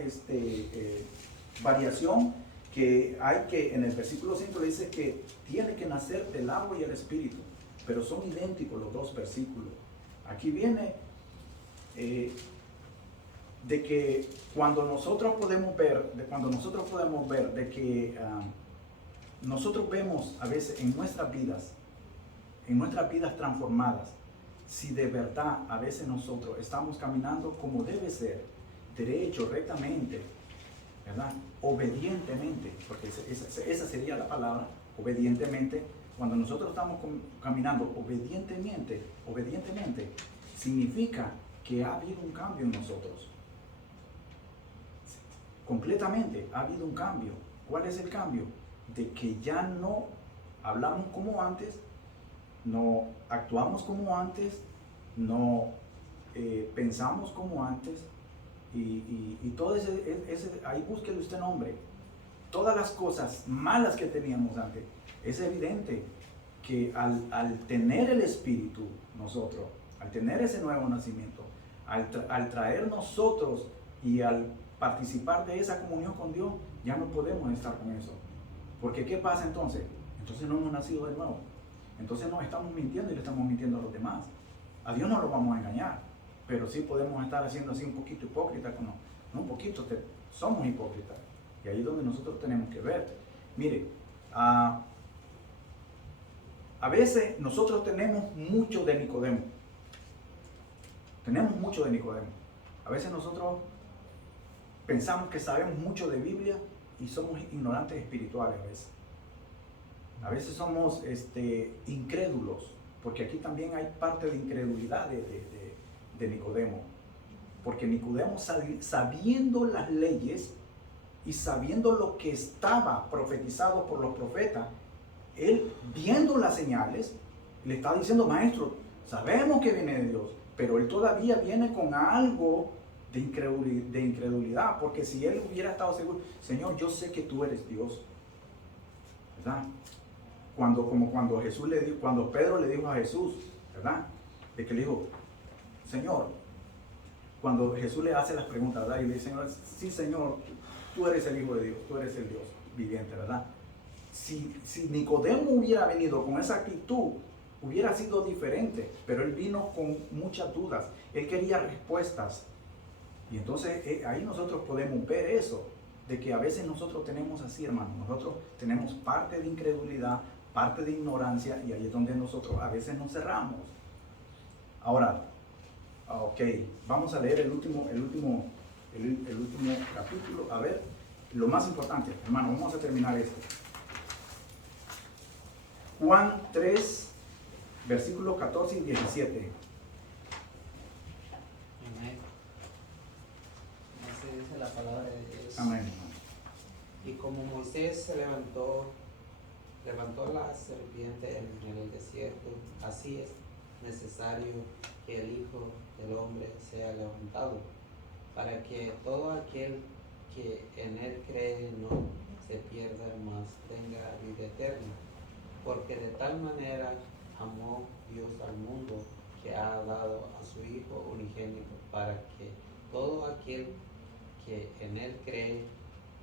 variación que hay, que en el versículo 5 le dice que tiene que nacer del agua y el espíritu, pero son idénticos los dos versículos. Aquí viene de que cuando nosotros podemos ver de que nosotros vemos a veces en nuestras vidas transformadas, si de verdad a veces nosotros estamos caminando como debe ser, derecho, rectamente, ¿verdad? Obedientemente, porque esa sería la palabra, obedientemente. Cuando nosotros estamos caminando obedientemente, significa que ha habido un cambio en nosotros. Completamente ha habido un cambio. ¿Cuál es el cambio? De que ya no hablamos como antes, no actuamos como antes, no pensamos como antes, y todo ahí búsquele usted nombre. Todas las cosas malas que teníamos antes, es evidente que al tener el Espíritu, nosotros, al tener ese nuevo nacimiento, al traer nosotros y al participar de esa comunión con Dios, ya no podemos estar con eso. Porque ¿qué pasa entonces? Entonces no hemos nacido de nuevo. Entonces nos estamos mintiendo y le estamos mintiendo a los demás. A Dios no lo vamos a engañar, pero sí podemos estar haciendo así un poquito hipócrita, no un poquito, somos hipócritas. Y ahí es donde nosotros tenemos que ver. Mire, a veces nosotros tenemos mucho de Nicodemo. A veces nosotros pensamos que sabemos mucho de Biblia y somos ignorantes espirituales a veces. A veces somos incrédulos, porque aquí también hay parte de incredulidad de Nicodemo. Porque Nicodemo, sabiendo las leyes y sabiendo lo que estaba profetizado por los profetas, él viendo las señales, le está diciendo: maestro, sabemos que viene de Dios, pero él todavía viene con algo de incredulidad, porque si él hubiera estado seguro: Señor, yo sé que tú eres Dios, ¿verdad? Cuando Pedro le dijo a Jesús, ¿verdad? De que le dijo: Señor, cuando Jesús le hace las preguntas, ¿verdad? Y le dice: Señor, sí, Señor, tú eres el Hijo de Dios, tú eres el Dios viviente, ¿verdad? Si Nicodemo hubiera venido con esa actitud, hubiera sido diferente, pero él vino con muchas dudas, él quería respuestas. Y entonces ahí nosotros podemos ver eso, de que a veces nosotros tenemos así, hermanos, nosotros tenemos parte de incredulidad, parte de ignorancia, y ahí es donde nosotros a veces nos cerramos. Ahora, ok, vamos a leer el último capítulo. A ver, lo más importante, hermano, vamos a terminar esto. Juan 3, versículos 14 y 17. Amén. Así dice la palabra de Dios. Amén. Y como Moisés se levantó la serpiente en el desierto, así es necesario que el Hijo del Hombre sea levantado, para que todo aquel que en él cree no se pierda, mas tenga vida eterna. Porque de tal manera amó Dios al mundo, que ha dado a su Hijo unigénito, para que todo aquel que en él cree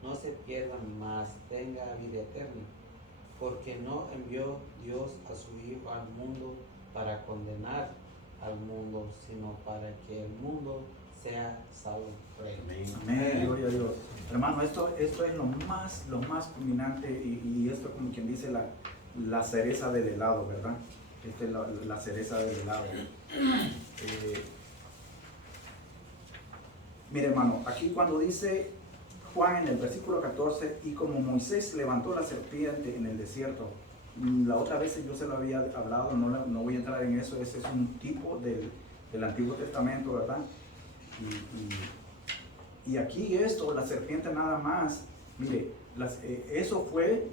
no se pierda, mas tenga vida eterna. Porque no envió Dios a su Hijo al mundo para condenar al mundo, sino para que el mundo sea salvo por él. Amén, gloria a Dios. Hermano, esto es lo más culminante y esto como quien dice la cereza del helado, ¿verdad? Esta es la cereza del helado. Mire, hermano, aquí cuando dice Juan en el versículo 14, y como Moisés levantó la serpiente en el desierto, la otra vez yo se lo había hablado, no voy a entrar en eso, ese es un tipo del Antiguo Testamento, ¿verdad? Y aquí esto, la serpiente nada más, mire, eso fue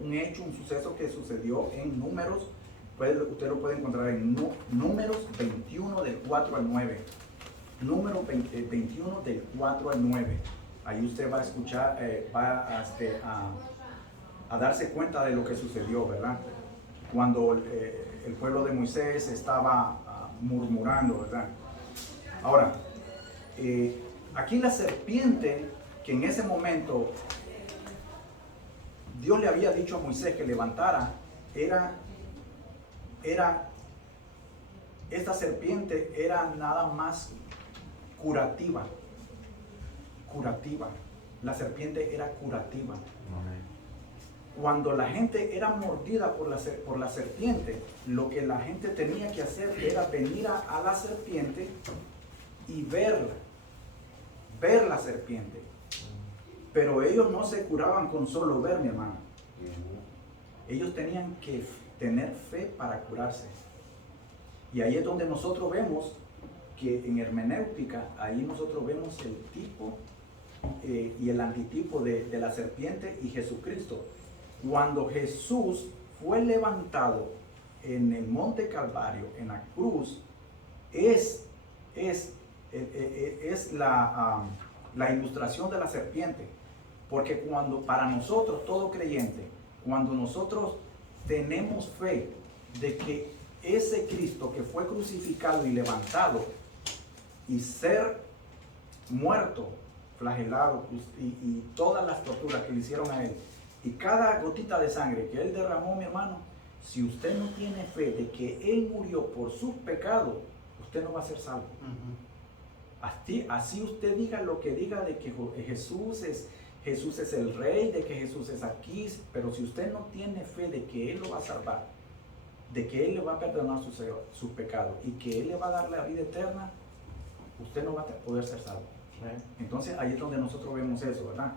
un hecho, un suceso que sucedió en Números, usted lo puede encontrar en Números 21 del 4 al 9. Número 21 del 4 al 9. Ahí usted va a escuchar, a darse cuenta de lo que sucedió, ¿verdad? Cuando el pueblo de Moisés estaba murmurando, ¿verdad? Ahora, aquí la serpiente que en ese momento Dios le había dicho a Moisés que levantara, esta serpiente era nada más curativa. La serpiente era curativa. Cuando la gente era mordida por la serpiente, lo que la gente tenía que hacer era venir a la serpiente y ver la serpiente. Pero ellos no se curaban con solo ver, mi hermano. Ellos tenían que tener fe para curarse. Y ahí es donde nosotros vemos que en hermenéutica, ahí nosotros vemos el tipo y el antitipo de la serpiente y Jesucristo. Cuando Jesús fue levantado en el monte Calvario, en la cruz, es la ilustración de la serpiente. Porque para nosotros, todo creyente, cuando nosotros tenemos fe de que ese Cristo que fue crucificado y levantado y ser muerto, flagelado y todas las torturas que le hicieron a él y cada gotita de sangre que él derramó, mi hermano, si usted no tiene fe de que él murió por sus pecados, usted no va a ser salvo. Así usted diga lo que diga de que Jesús es el rey, de que Jesús es aquí, pero si usted no tiene fe de que él lo va a salvar, de que él le va a perdonar sus pecados y que él le va a dar la vida eterna, usted no va a poder ser salvo. Entonces ahí es donde nosotros vemos eso, ¿verdad?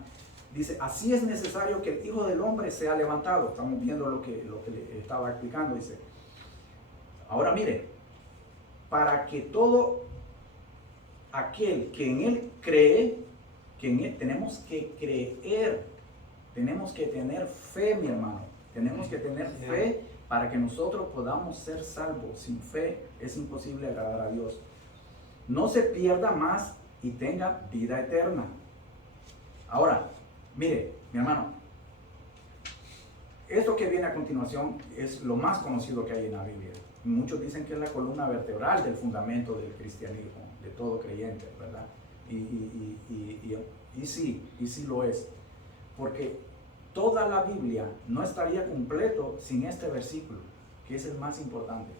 Dice, así es necesario que el Hijo del Hombre sea levantado. Estamos viendo lo que le estaba explicando. Dice, ahora mire, para que todo aquel que en él cree, que en él tenemos que creer, tenemos que tener fe, mi hermano, tenemos que tener fe para que nosotros podamos ser salvos. Sin fe es imposible agradar a Dios. No se pierda más y tenga vida eterna. Ahora, mire, mi hermano, esto que viene a continuación es lo más conocido que hay en la Biblia. Muchos dicen que es la columna vertebral del fundamento del cristianismo, de todo creyente, ¿verdad? Y sí lo es. Porque toda la Biblia no estaría completo sin este versículo, que es el más importante.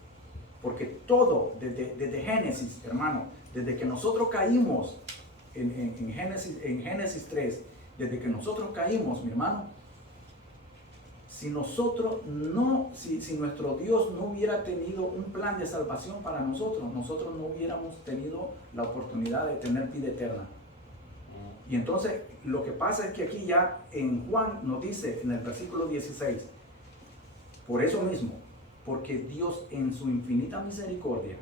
Porque todo, desde Génesis, hermano, desde que nosotros caímos en Génesis 3, desde que nosotros caímos, mi hermano, si nuestro Dios no hubiera tenido un plan de salvación para nosotros no hubiéramos tenido la oportunidad de tener vida eterna. Y entonces lo que pasa es que aquí ya en Juan nos dice en el versículo 16, Por eso mismo, porque Dios en su infinita misericordia,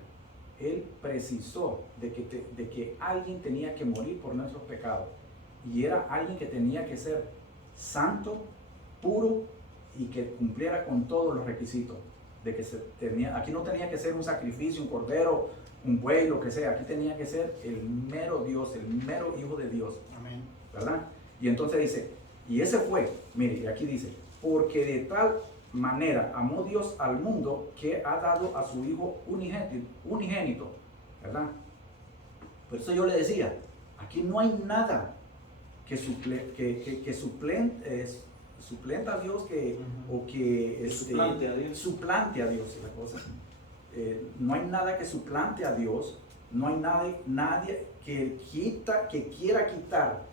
Él precisó de que alguien tenía que morir por nuestros pecados. Y era alguien que tenía que ser santo, puro y que cumpliera con todos los requisitos. De que aquí no tenía que ser un sacrificio, un cordero, un buey, lo que sea. Aquí tenía que ser el mero Dios, el mero Hijo de Dios. Amén. ¿Verdad? Y entonces dice, y ese fue, mire, y aquí dice, porque de tal manera amó Dios al mundo que ha dado a su Hijo unigénito, ¿verdad? Por eso yo le decía, aquí no hay nada que suplenta a Dios o que Suplante a Dios. suplante a Dios, la cosa. No hay nada que suplante a Dios, no hay nadie que quiera quitar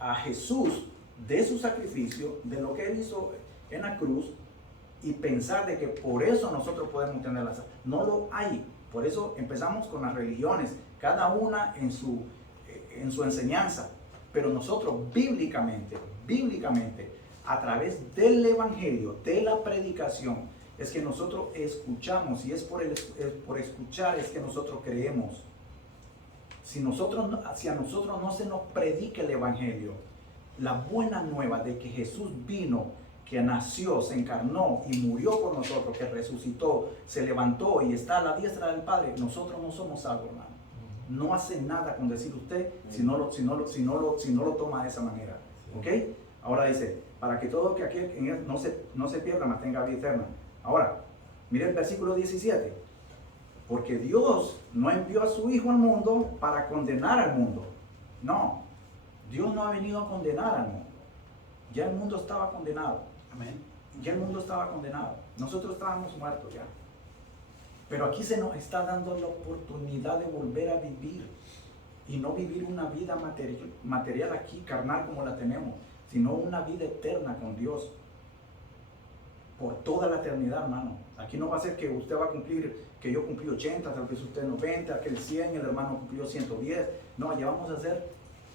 a Jesús de su sacrificio, de lo que Él hizo en la cruz, y pensar de que por eso nosotros podemos tener la salvación. No lo hay. Por eso empezamos con las religiones, cada una en su enseñanza. Pero nosotros bíblicamente, a través del Evangelio, de la predicación, es que nosotros escuchamos, y es por escuchar es que nosotros creemos. Si a nosotros no se nos predica el Evangelio, la buena nueva de que Jesús vino, que nació, se encarnó y murió por nosotros, que resucitó, se levantó y está a la diestra del Padre, nosotros no somos salvos, hermano. No hace nada con decir usted si no lo toma de esa manera. ¿Ok? Ahora dice, para que todo que aquel en él no se pierda, mas tenga vida eterna. Ahora, mire el versículo 17. Porque Dios no envió a su Hijo al mundo para condenar al mundo. No, Dios no ha venido a condenar al mundo. Ya el mundo estaba condenado. Amén. Ya el mundo estaba condenado. Nosotros estábamos muertos ya. Pero aquí se nos está dando la oportunidad de volver a vivir. Y no vivir una vida material aquí, carnal como la tenemos, sino una vida eterna con Dios. Por toda la eternidad, hermano. Aquí no va a ser que usted va a cumplir, que yo cumplí 80, tal vez usted 90, aquel 100, el hermano cumplió 110. No, ya vamos a ser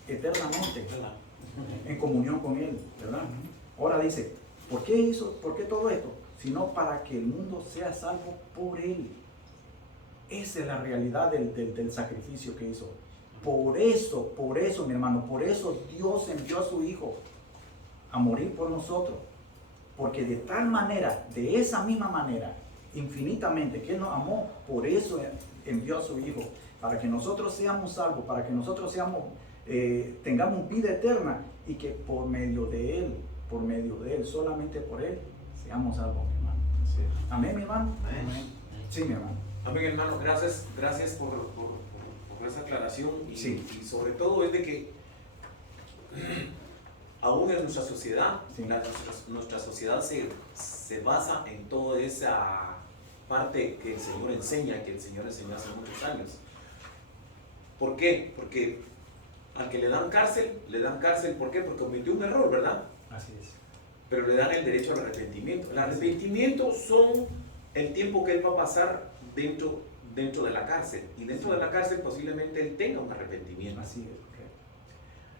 eternamente en comunión con Él, ¿verdad? Ahora dice, ¿por qué todo esto? Sino para que el mundo sea salvo por Él. Esa es la realidad del sacrificio que hizo. Por eso, mi hermano, por eso Dios envió a su Hijo a morir por nosotros. Porque de tal manera, de esa misma manera, infinitamente, que Él nos amó, por eso envió a su Hijo. Para que nosotros seamos salvos, para que nosotros tengamos vida eterna y que por medio de Él, solamente por Él, seamos salvos, mi hermano. Sí. Amén, mi hermano. Amén. Sí, mi hermano. Amén, hermano, gracias por esa aclaración y, Sí. y sobre todo es de que aún en nuestra sociedad, Sí. nuestra sociedad se basa en toda esa parte que el Señor enseña, que el Señor enseñó hace muchos años. ¿Por qué? Porque al que le dan cárcel, ¿por qué? Porque cometió un error, ¿verdad? Así es. Pero le dan el derecho al arrepentimiento. El arrepentimiento son el tiempo que él va a pasar dentro de la cárcel. Y dentro de la cárcel posiblemente él tenga un arrepentimiento. Así es, correcto.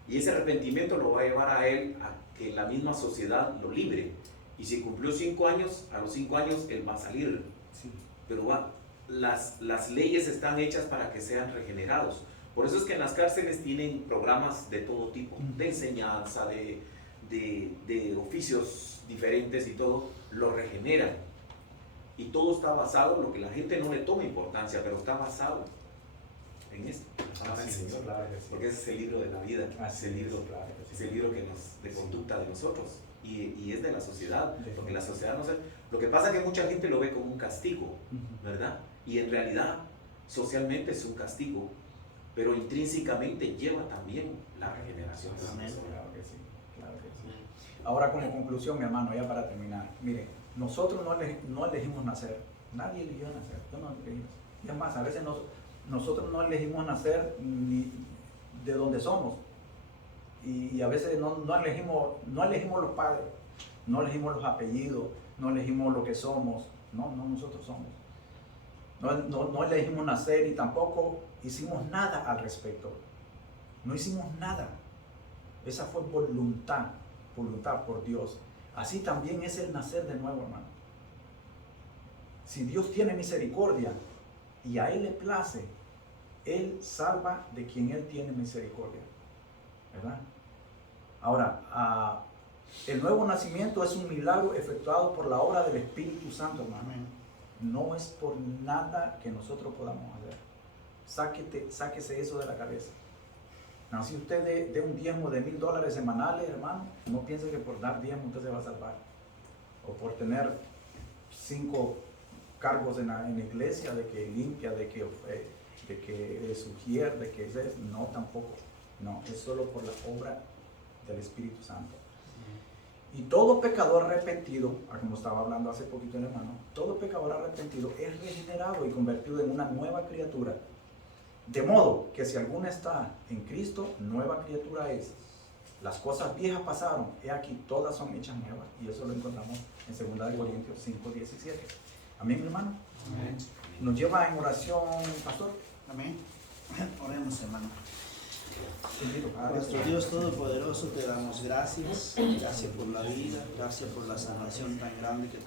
Y ese arrepentimiento lo va a llevar a él a que la misma sociedad lo libre. Y si cumplió 5 años, a los 5 años él va a salir. Sí. Pero las leyes están hechas para que sean regenerados. Por eso es que en las cárceles tienen programas de todo tipo, de enseñanza, de oficios diferentes y todo, lo regeneran. Y todo está basado en lo que la gente no le toma importancia, pero está basado en esto. Así es, Señor. claro que sí. Porque ese es el libro de la vida, Así ese es, libro, claro que es sí. el libro de conducta de nosotros. Y es de la sociedad, De- porque la sociedad no se... Lo que pasa es que mucha gente lo ve como un castigo, Ujú. ¿verdad? Y en realidad, socialmente es un castigo, pero intrínsecamente lleva también la regeneración de la Amén. persona. Claro que sí, claro que sí. Ahora, como conclusión, mi hermano, ya para terminar, mire, nosotros no elegimos nacer, nadie eligió nacer, yo no elegí nacer. Y es más, a veces nosotros no elegimos nacer ni de donde somos, y a veces no elegimos los padres, no elegimos los apellidos, no elegimos lo que somos, no nosotros somos. No elegimos nacer y tampoco hicimos nada al respecto. No hicimos nada. Esa fue voluntad por Dios. Así también es el nacer de nuevo, hermano. Si Dios tiene misericordia y a Él le place, Él salva de quien Él tiene misericordia, ¿verdad? Ahora, el nuevo nacimiento es un milagro efectuado por la obra del Espíritu Santo, hermano. No es por nada que nosotros podamos hacer. Sáquese eso de la cabeza. No, si usted dé un diezmo de $1,000 semanales, hermano, no piense que por dar diezmo usted se va a salvar. O por tener 5 cargos en la iglesia, de que limpia, de que sugiere, de que es, no, tampoco. No, es solo por la obra del Espíritu Santo. Y todo pecador arrepentido, como estaba hablando hace poquito el hermano, todo pecador arrepentido es regenerado y convertido en una nueva criatura. De modo que si alguno está en Cristo, nueva criatura es. Las cosas viejas pasaron, he aquí, todas son hechas nuevas. Y eso lo encontramos en 2 Corintios 5:17. Amén, hermano. Amén. Nos lleva en oración, pastor. Amén. Oremos, hermano. Bendito Padre. Nuestro Dios Todopoderoso, te damos gracias. Gracias por la vida, gracias por la salvación tan grande que tú